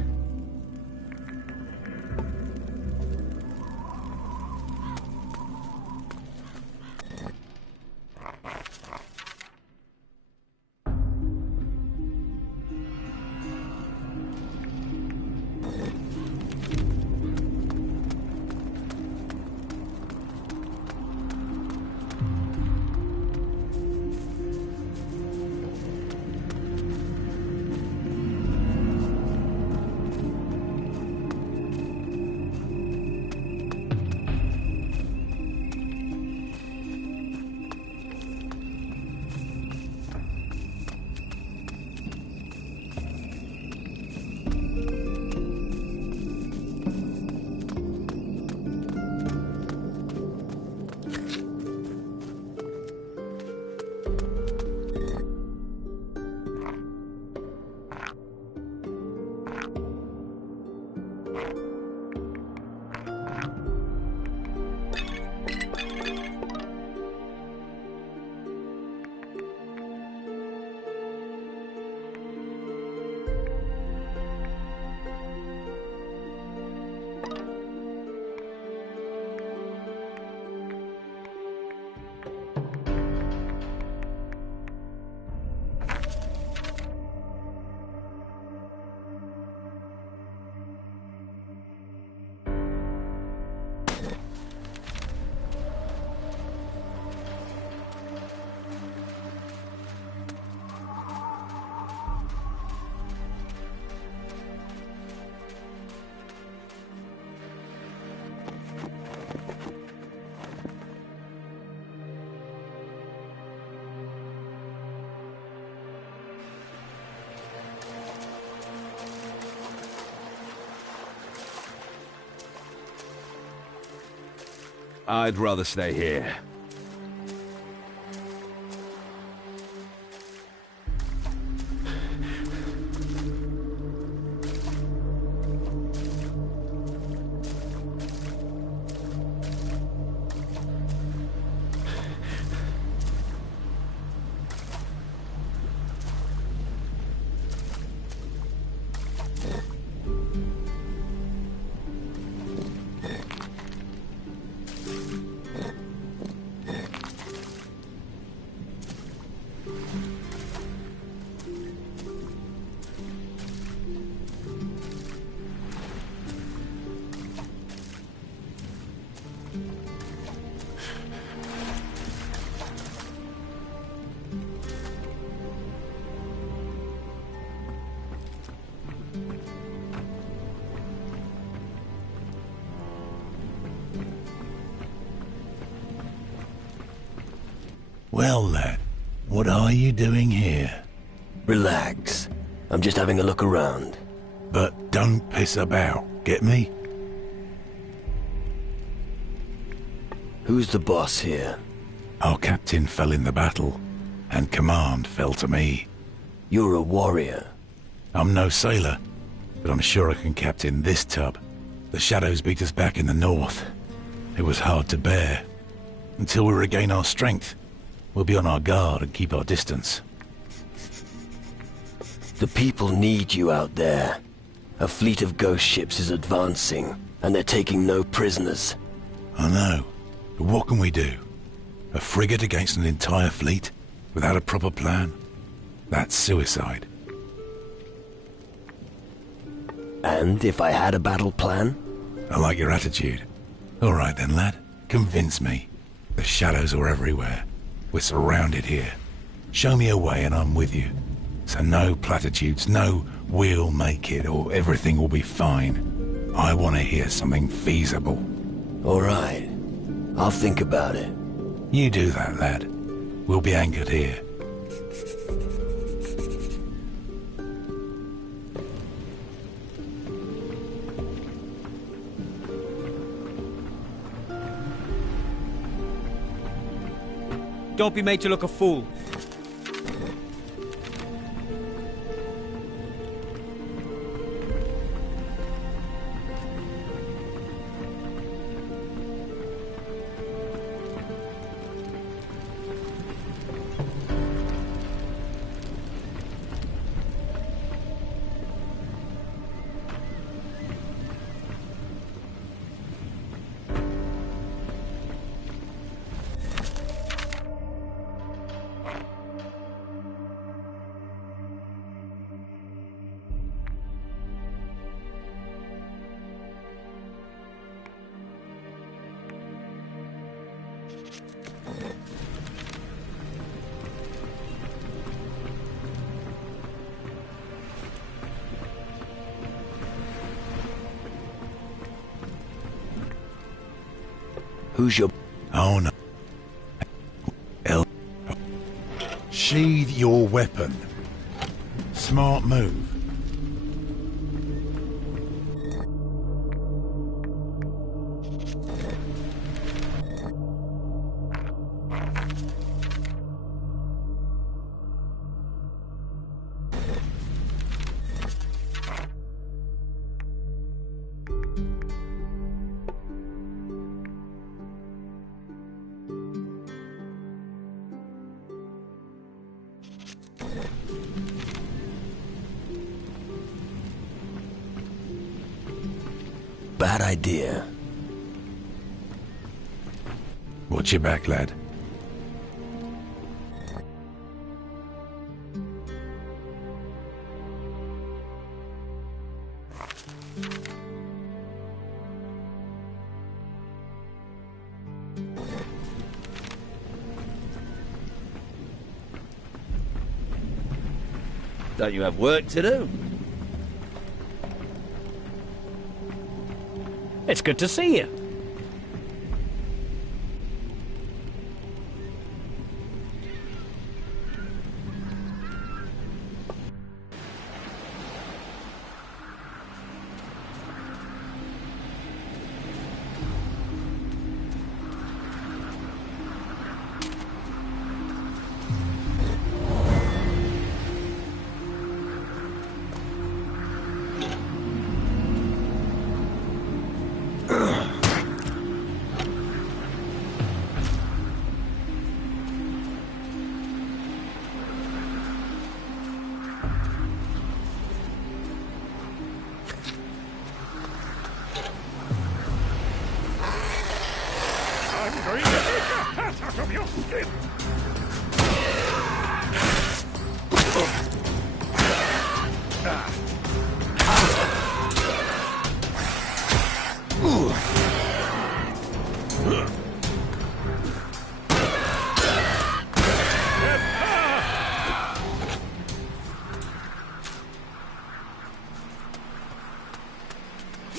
I'd rather stay here. Well, lad, what are you doing here? Relax. I'm just having a look around. But don't piss about, get me? Who's the boss here? Our captain fell in the battle, and command fell to me. You're a warrior. I'm no sailor, but I'm sure I can captain this tub. The shadows beat us back in the north. It was hard to bear. Until we regain our strength, we'll be on our guard and keep our distance. The people need you out there. A fleet of ghost ships is advancing, and they're taking no prisoners. I know, but what can we do? A frigate against an entire fleet, without a proper plan? That's suicide. And if I had a battle plan? I like your attitude. All right then, lad. Convince me. The shadows are everywhere. We're surrounded here. Show me a way and I'm with you. So no platitudes, no we'll make it or everything will be fine. I want to hear something feasible. All right. I'll think about it. You do that, lad. We'll be anchored here. Don't be made to look a fool. Who's your... Oh no. Sheathe your weapon. Smart move. Bad idea. Watch your back, lad. Don't you have work to do? It's good to see you.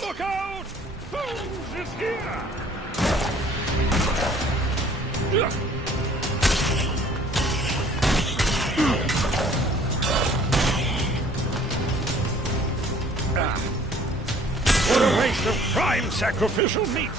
Look out! Food is here! What a waste of prime sacrificial meat!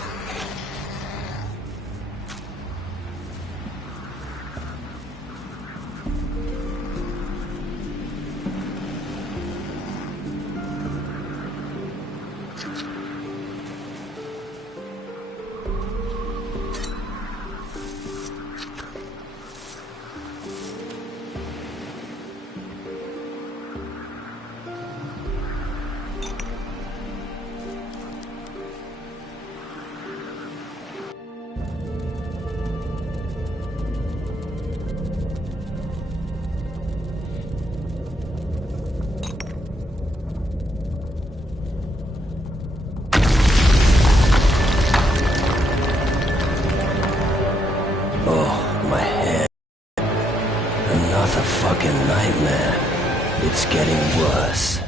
It's getting worse.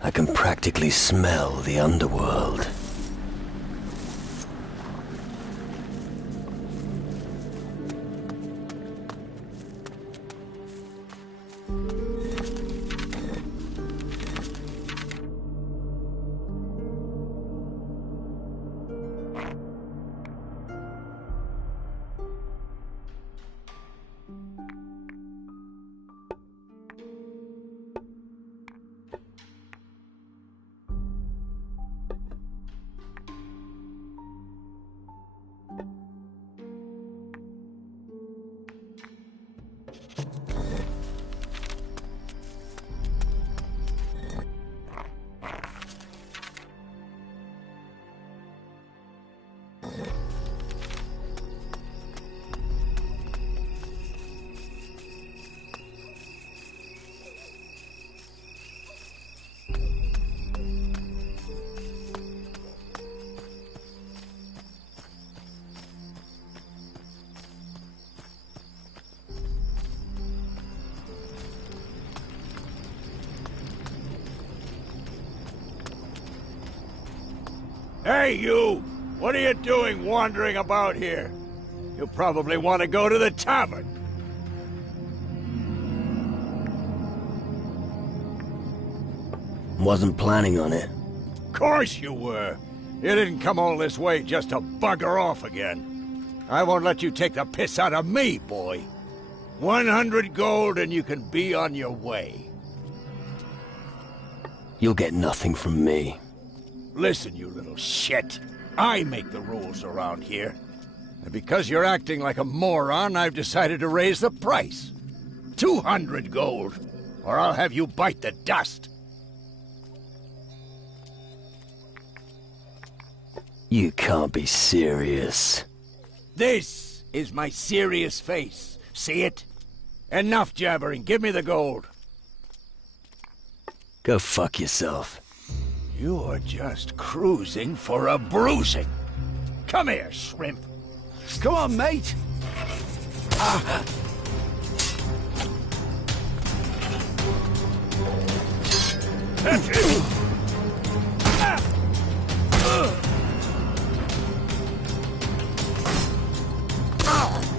I can practically smell the underworld. Hey, you! What are you doing wandering about here? You probably want to go to the tavern. Wasn't planning on it. Of course you were. You didn't come all this way just to bugger off again. I won't let you take the piss out of me, boy. 100 gold and you can be on your way. You'll get nothing from me. Listen, you little shit. I make the rules around here. And because you're acting like a moron, I've decided to raise the price. 200 gold, or I'll have you bite the dust. You can't be serious. This is my serious face. See it? Enough jabbering. Give me the gold. Go fuck yourself. You're just cruising for a bruising. Come here, shrimp. Come on, mate. That's it.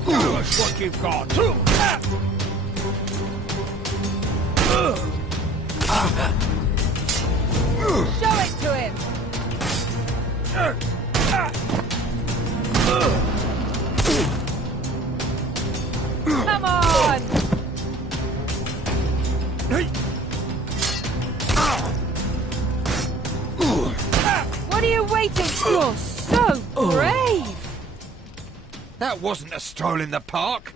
That's what you've got. Show it to him! Come on! What are you waiting for? You're so brave! That wasn't a stroll in the park.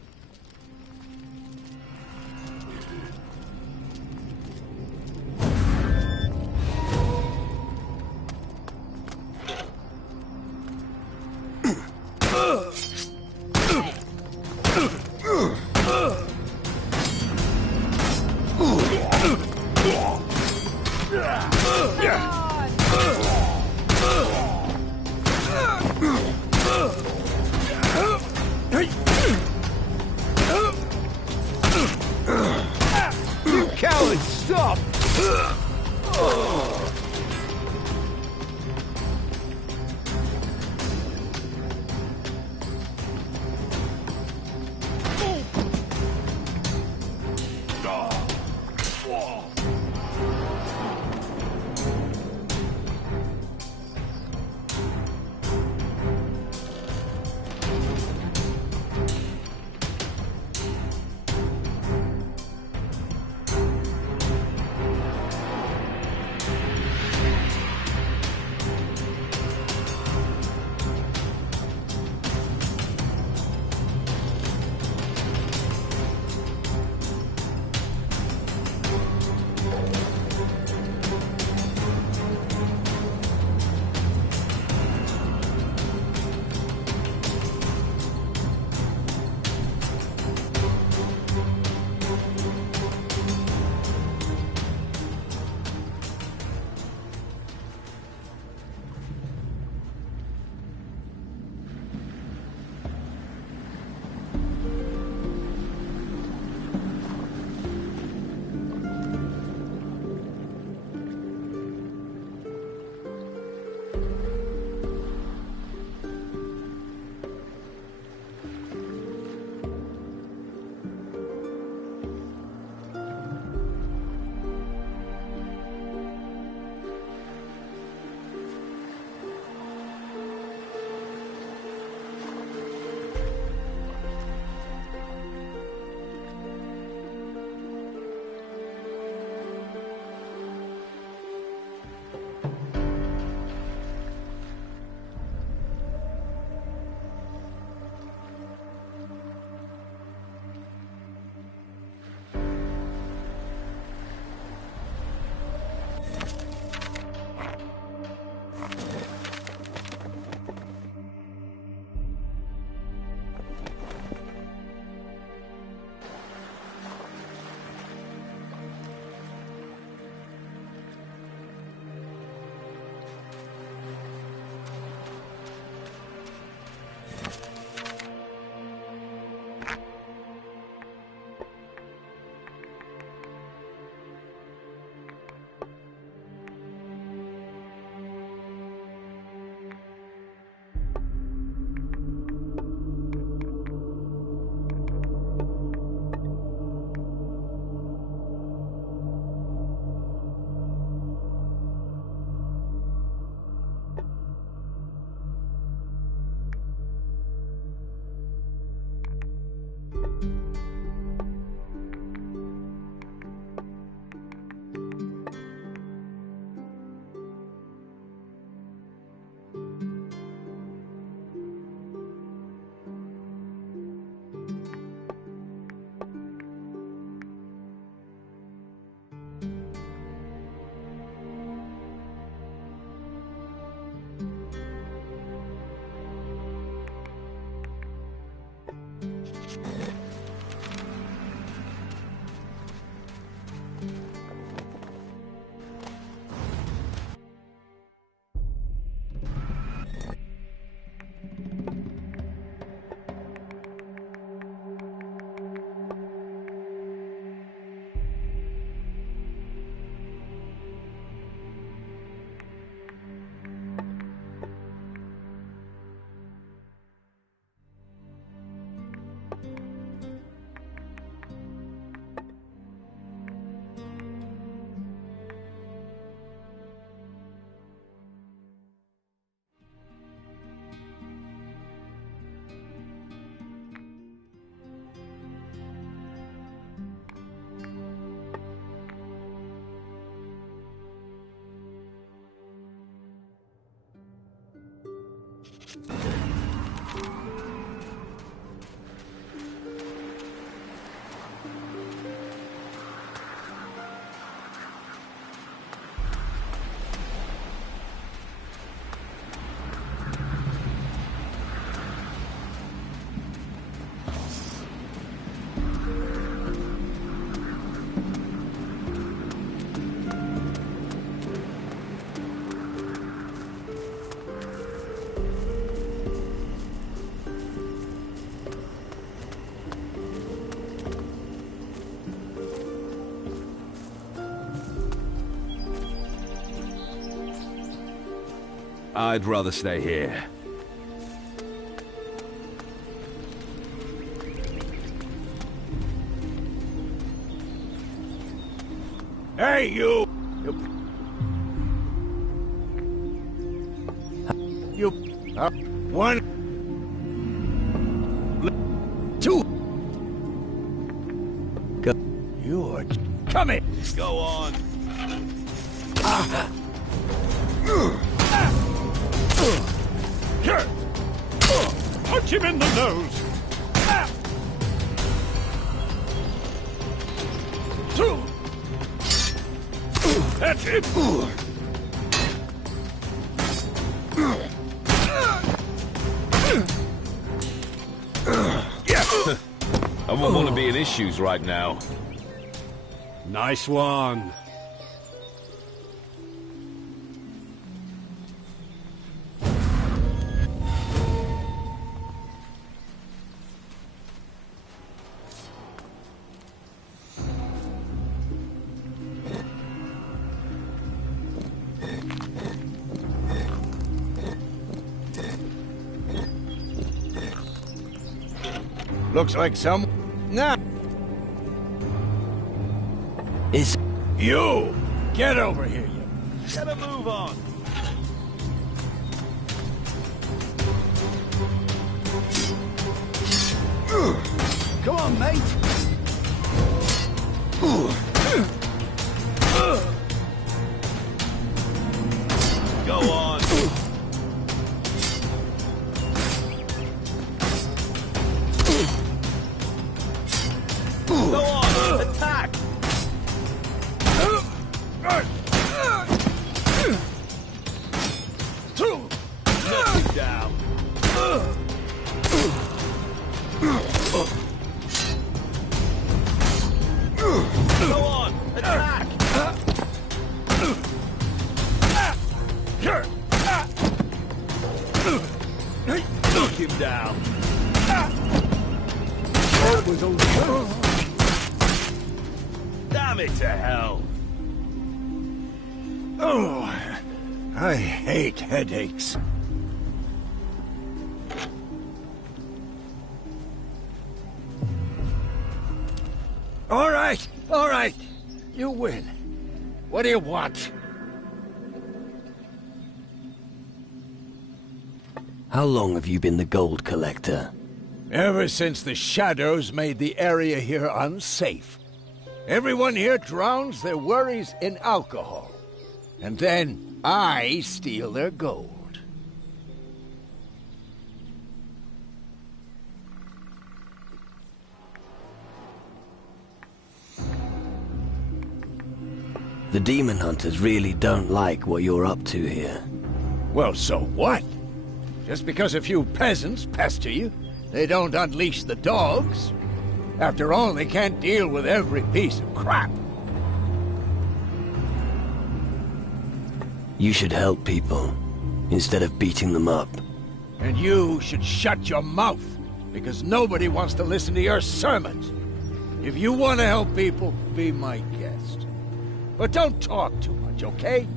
I'd rather stay here. Hey, you! One... Two... Go. You're... coming! Go on! Punch him in the nose! That's it! I won't want to be in issues right now. Nice one. Looks like some... Nah. Is... You! Get over here, you... Get a move on! Come on, mate! Go on! Go on! Attack! Knock him down! Go on! Attack! Knock him down! Damn it to hell! Oh, I hate headaches. All right. You win. What do you want? How long have you been the gold collector? Ever since the shadows made the area here unsafe. Everyone here drowns their worries in alcohol. And then I steal their gold. The demon hunters really don't like what you're up to here. Well, so what? Just because a few peasants pester you, they don't unleash the dogs. After all, they can't deal with every piece of crap. You should help people, instead of beating them up. And you should shut your mouth, because nobody wants to listen to your sermons. If you want to help people, be my guest. But don't talk too much, okay?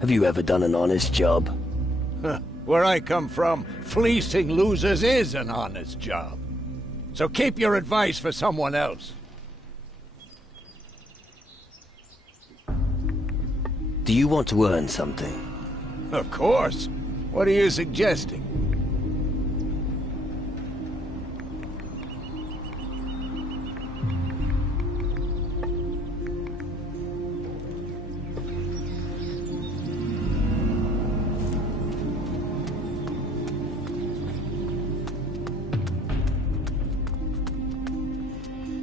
Have you ever done an honest job? Where I come from, fleecing losers is an honest job. So keep your advice for someone else. Do you want to earn something? Of course. What are you suggesting?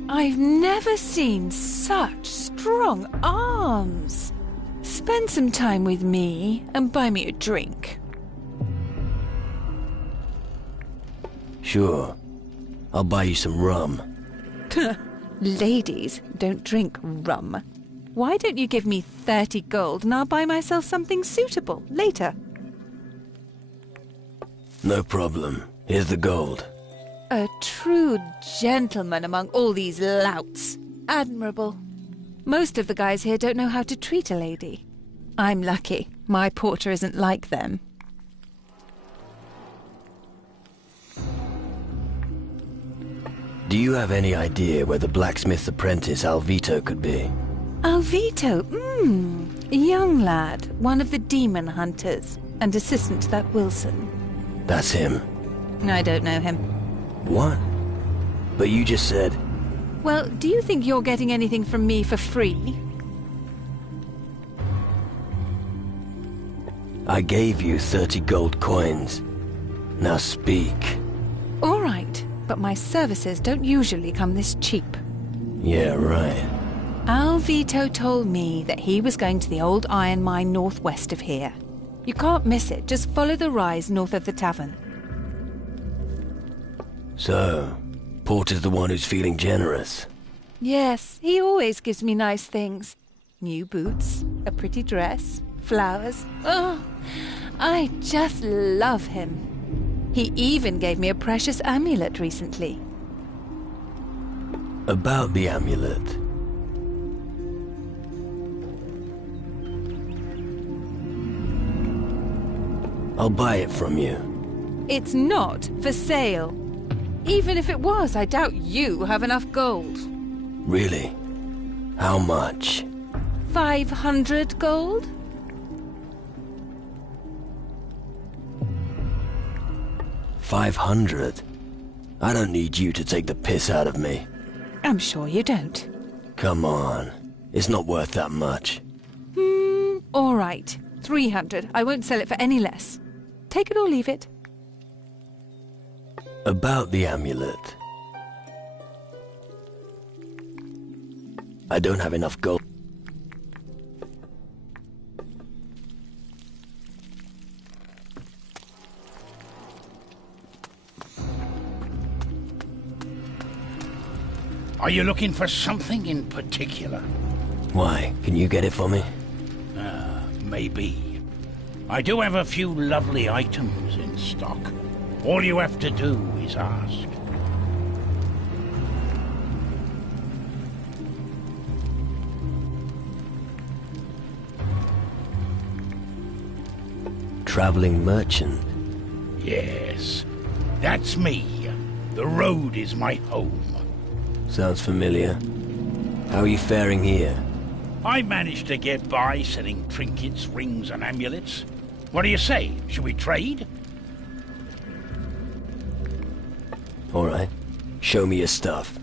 I've never seen such strong arms. Spend some time with me and buy me a drink. Sure. I'll buy you some rum. Ladies don't drink rum. Why don't you give me 30 gold and I'll buy myself something suitable later? No problem. Here's the gold. A true gentleman among all these louts. Admirable. Most of the guys here don't know how to treat a lady. I'm lucky. My porter isn't like them. Do you have any idea where the blacksmith's apprentice Alvito could be? Alvito? A young lad. One of the demon hunters. And assistant to that Wilson. That's him. I don't know him. What? But you just said... Well, do you think you're getting anything from me for free? I gave you 30 gold coins. Now speak. All right, but my services don't usually come this cheap. Yeah, right. Alvito told me that he was going to the old iron mine northwest of here. You can't miss it. Just follow the rise north of the tavern. So, Porter's the one who's feeling generous. Yes, he always gives me nice things. New boots, a pretty dress, flowers. Oh, I just love him. He even gave me a precious amulet recently. About the amulet. I'll buy it from you. It's not for sale. Even if it was, I doubt you have enough gold. Really? How much? 500 gold? $500? I don't need you to take the piss out of me. I'm sure you don't. Come on. It's not worth that much. All right. 300. I won't sell it for any less. Take it or leave it. About the amulet. I don't have enough gold. Are you looking for something in particular? Why? Can you get it for me? Maybe. I do have a few lovely items in stock. All you have to do is ask. Traveling merchant? Yes, that's me. The road is my home. Sounds familiar. How are you faring here? I managed to get by selling trinkets, rings, and amulets. What do you say? Should we trade? All right. Show me your stuff.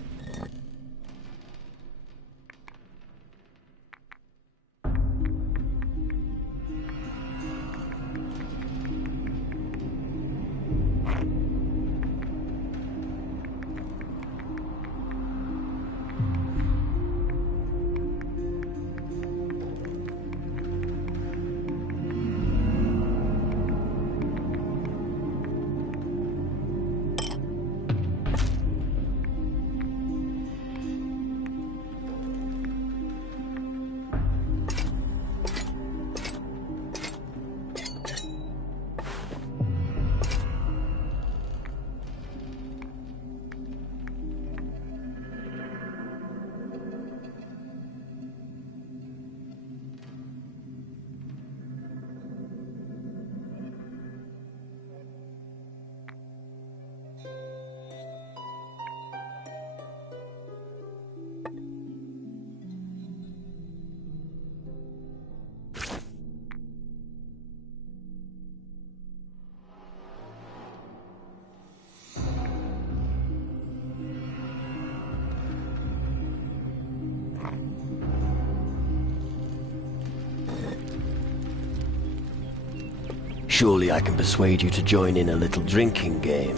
Surely I can persuade you to join in a little drinking game.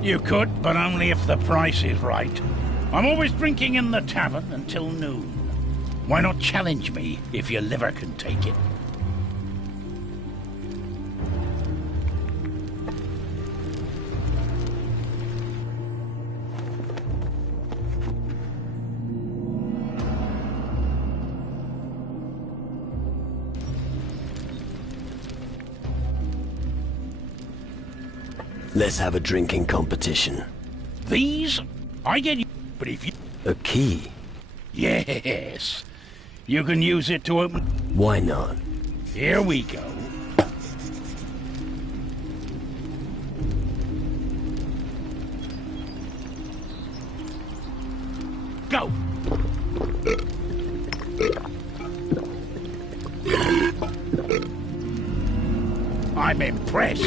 You could, but only if the price is right. I'm always drinking in the tavern until noon. Why not challenge me if your liver can take it? Let's have a drinking competition. These? I get you, but if you... A key? Yes. You can use it to open... Why not? Here we go. Go! I'm impressed.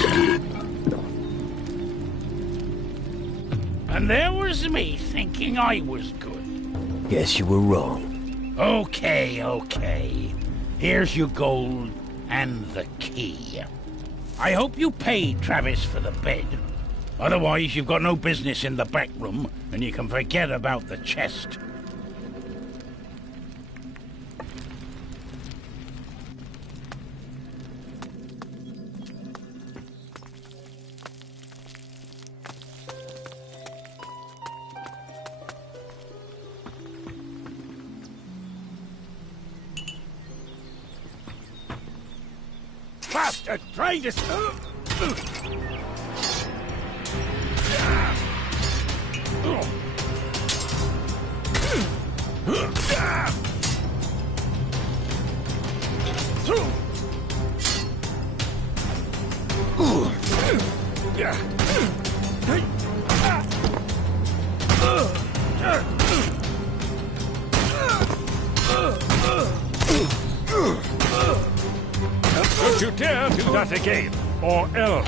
And there was me thinking I was good. Guess you were wrong. Okay. Here's your gold and the key. I hope you paid Travis for the bed. Otherwise, you've got no business in the back room, and you can forget about the chest. Bastard! Trying to... Don't you dare do that again, or else...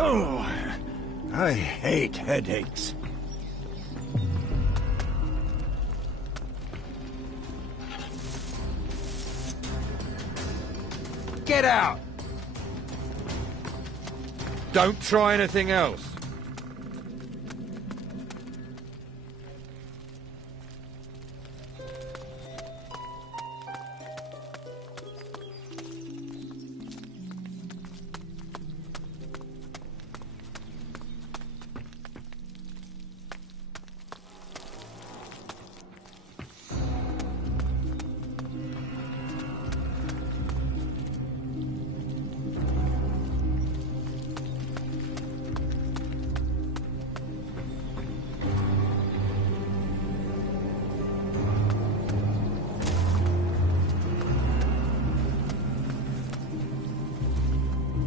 Oh, I hate headaches. Get out! Don't try anything else.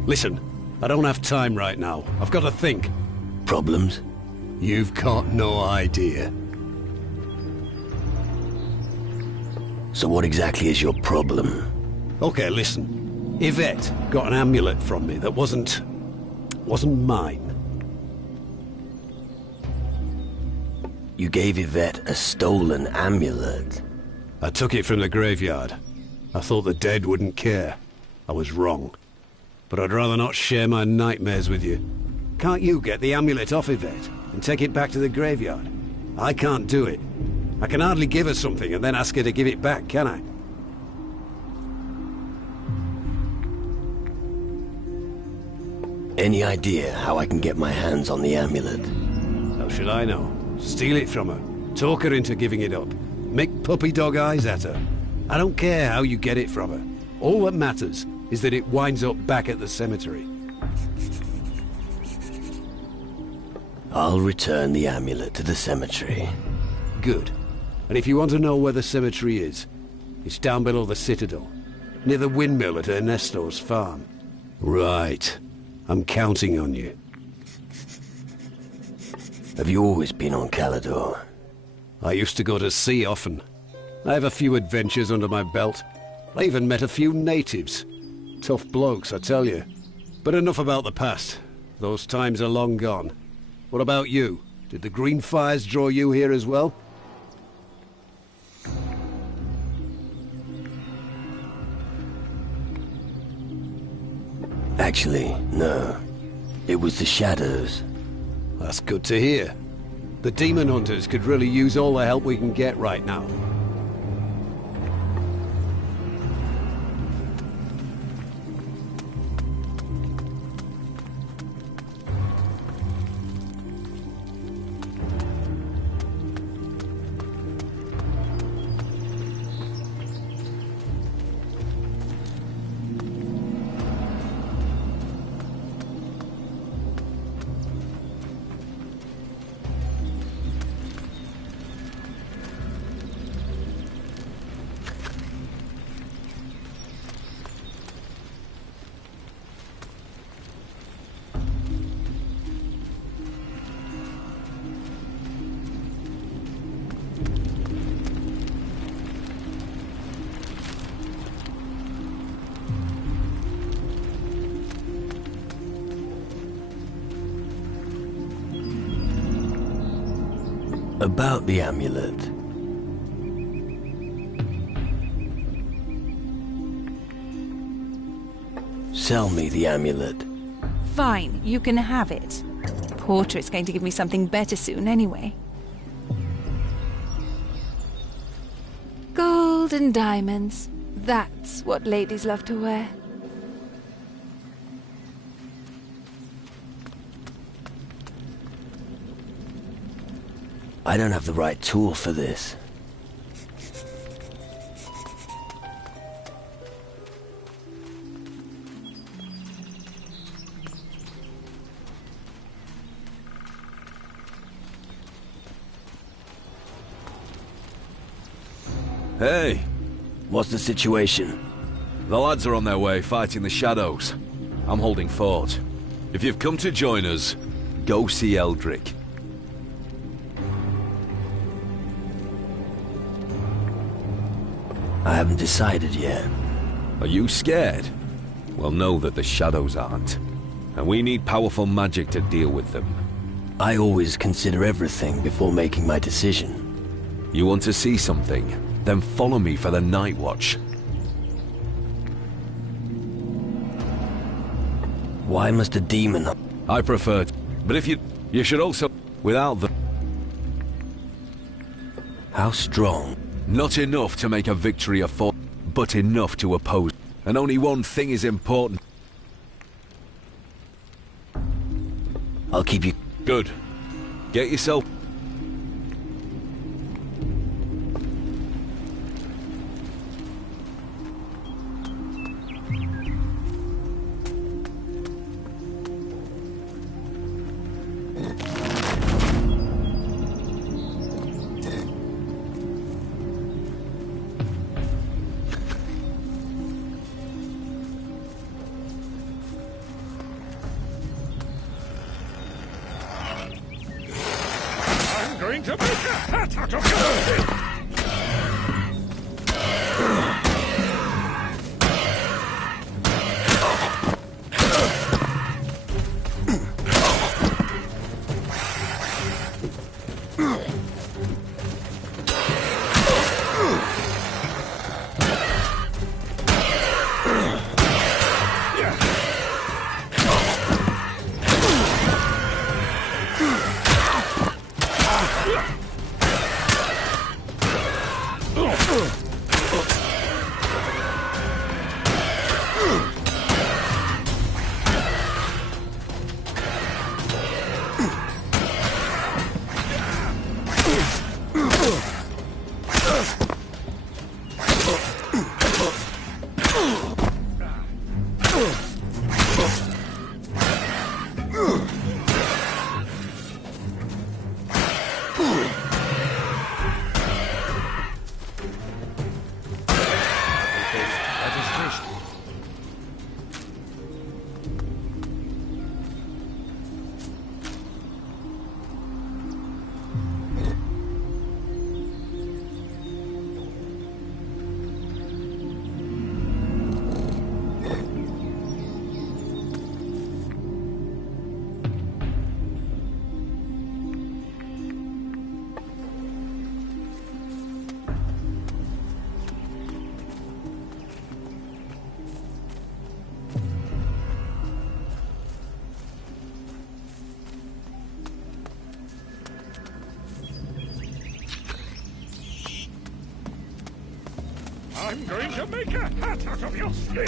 Listen, I don't have time right now. I've got to think. Problems? You've got no idea. So what exactly is your problem? Okay, listen. Yvette got an amulet from me that wasn't mine. You gave Yvette a stolen amulet? I took it from the graveyard. I thought the dead wouldn't care. I was wrong. But I'd rather not share my nightmares with you. Can't you get the amulet off Yvette and take it back to the graveyard? I can't do it. I can hardly give her something and then ask her to give it back, can I? Any idea how I can get my hands on the amulet? How should I know? Steal it from her. Talk her into giving it up. Make puppy dog eyes at her. I don't care how you get it from her. All that matters is that it winds up back at the cemetery. I'll return the amulet to the cemetery. Good. And if you want to know where the cemetery is, it's down below the citadel, near the windmill at Ernesto's farm. Right. I'm counting on you. Have you always been on Calidor? I used to go to sea often. I have a few adventures under my belt. I even met a few natives. Tough blokes, I tell you. But enough about the past. Those times are long gone. What about you? Did the green fires draw you here as well? Actually, no. It was the shadows. That's good to hear. The demon hunters could really use all the help we can get right now. About the amulet. Sell me the amulet. Fine, you can have it. Porter is going to give me something better soon anyway. Gold and diamonds. That's what ladies love to wear. I don't have the right tool for this. Hey! What's the situation? The lads are on their way, fighting the shadows. I'm holding fort. If you've come to join us, go see Eldrick. I haven't decided yet. Are you scared? Well, know that the shadows aren't. And we need powerful magic to deal with them. I always consider everything before making my decision. You want to see something? Then follow me for the night watch. Why must a demon... I prefer... But if you should also... Without the... How strong? Not enough to make a victory a fall, but enough to oppose. And only one thing is important. I'll keep you... Good. Get yourself... Going to make a hat out of you! I'm going to make a hat out of your skin!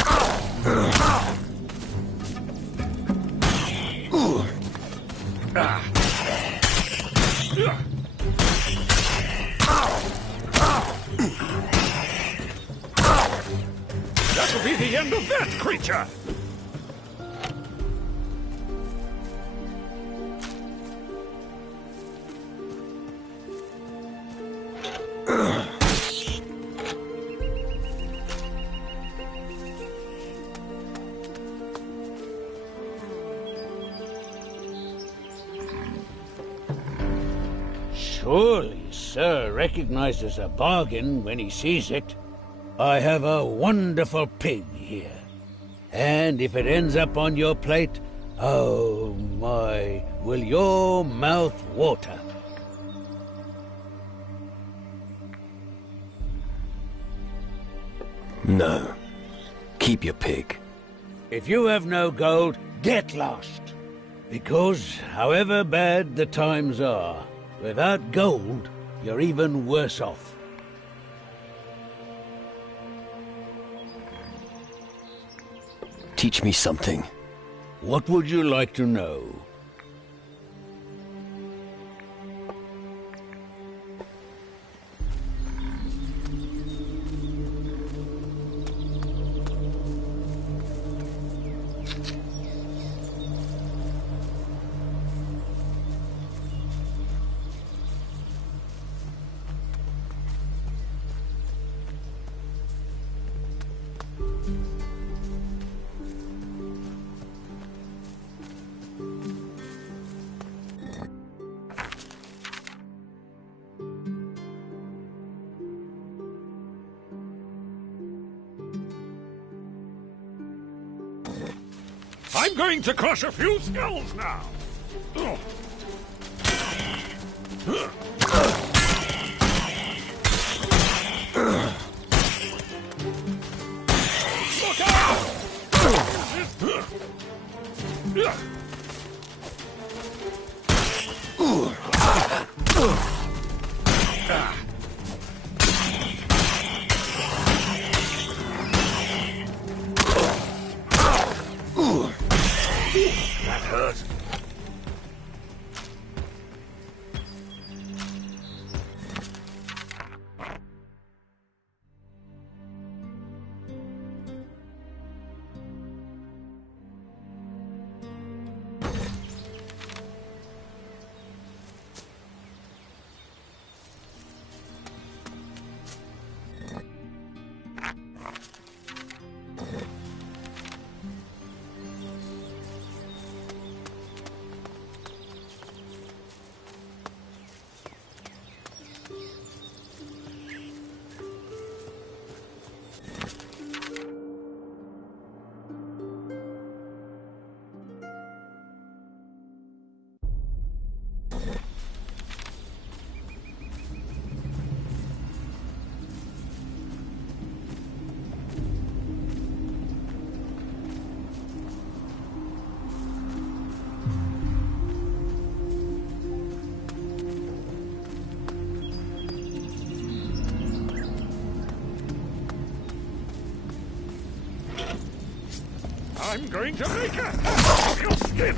That'll be the end of that creature! Surely, sir recognizes a bargain when he sees it. I have a wonderful pig here. And if it ends up on your plate, oh my, will your mouth water? No. Keep your pig. If you have no gold, get lost. Because, however bad the times are, without gold, you're even worse off. Teach me something. What would you like to know? I'm going to crush a few skulls now! Ugh. Look out! That hurt. I'm going to make a hat of your skin!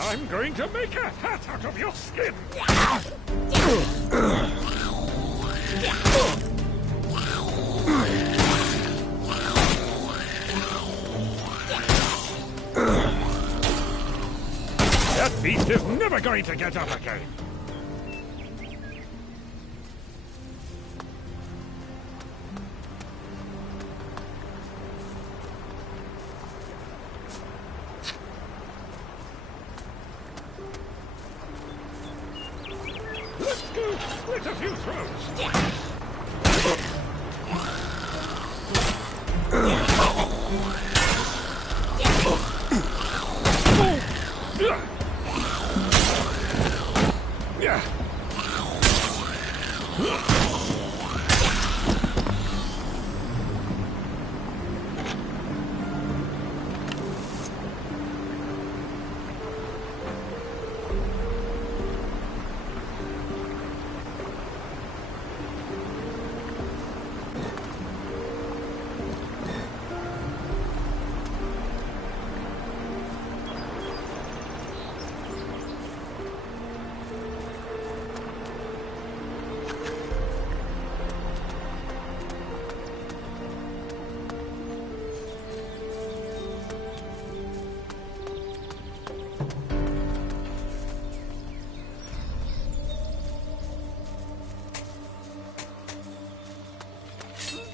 I'm going to make a hat out of your skin! That beast is never going to get up again! Split a few throats!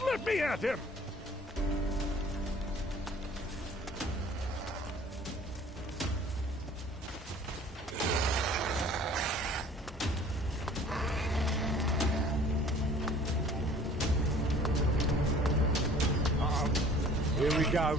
Let me at him! Here we go.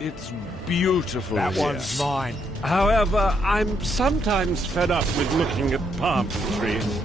It's beautiful That here. one's mine. However, I'm sometimes fed up with looking at palm trees.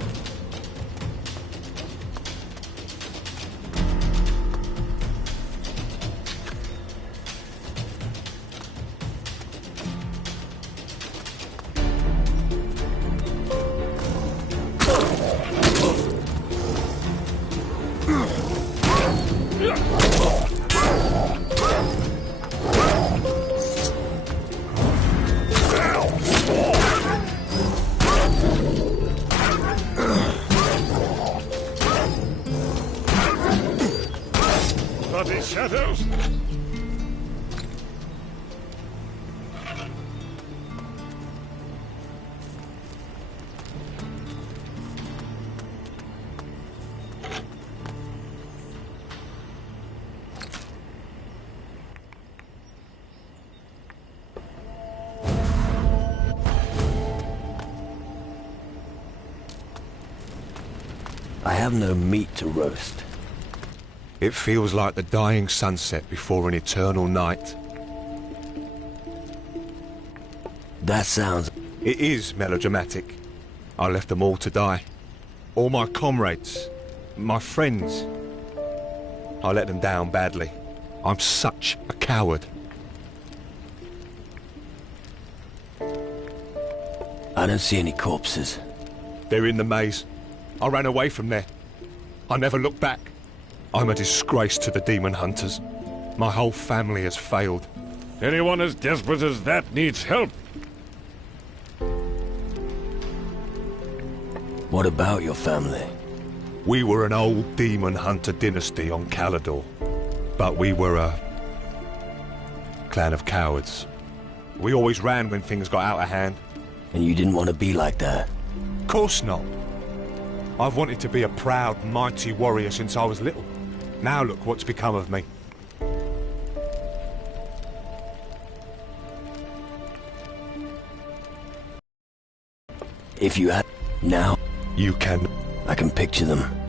Bloody shadows! I have no meat to roast. It feels like the dying sunset before an eternal night. That sounds... It is melodramatic. I left them all to die. All my comrades, my friends. I let them down badly. I'm such a coward. I don't see any corpses. They're in the maze. I ran away from there. I never looked back. I'm a disgrace to the demon hunters. My whole family has failed. Anyone as desperate as that needs help. What about your family? We were an old demon hunter dynasty on Calador. But we were a clan of cowards. We always ran when things got out of hand. And you didn't want to be like that? Of course not. I've wanted to be a proud, mighty warrior since I was little. Now look what's become of me. If you had... now... You can... I can picture them.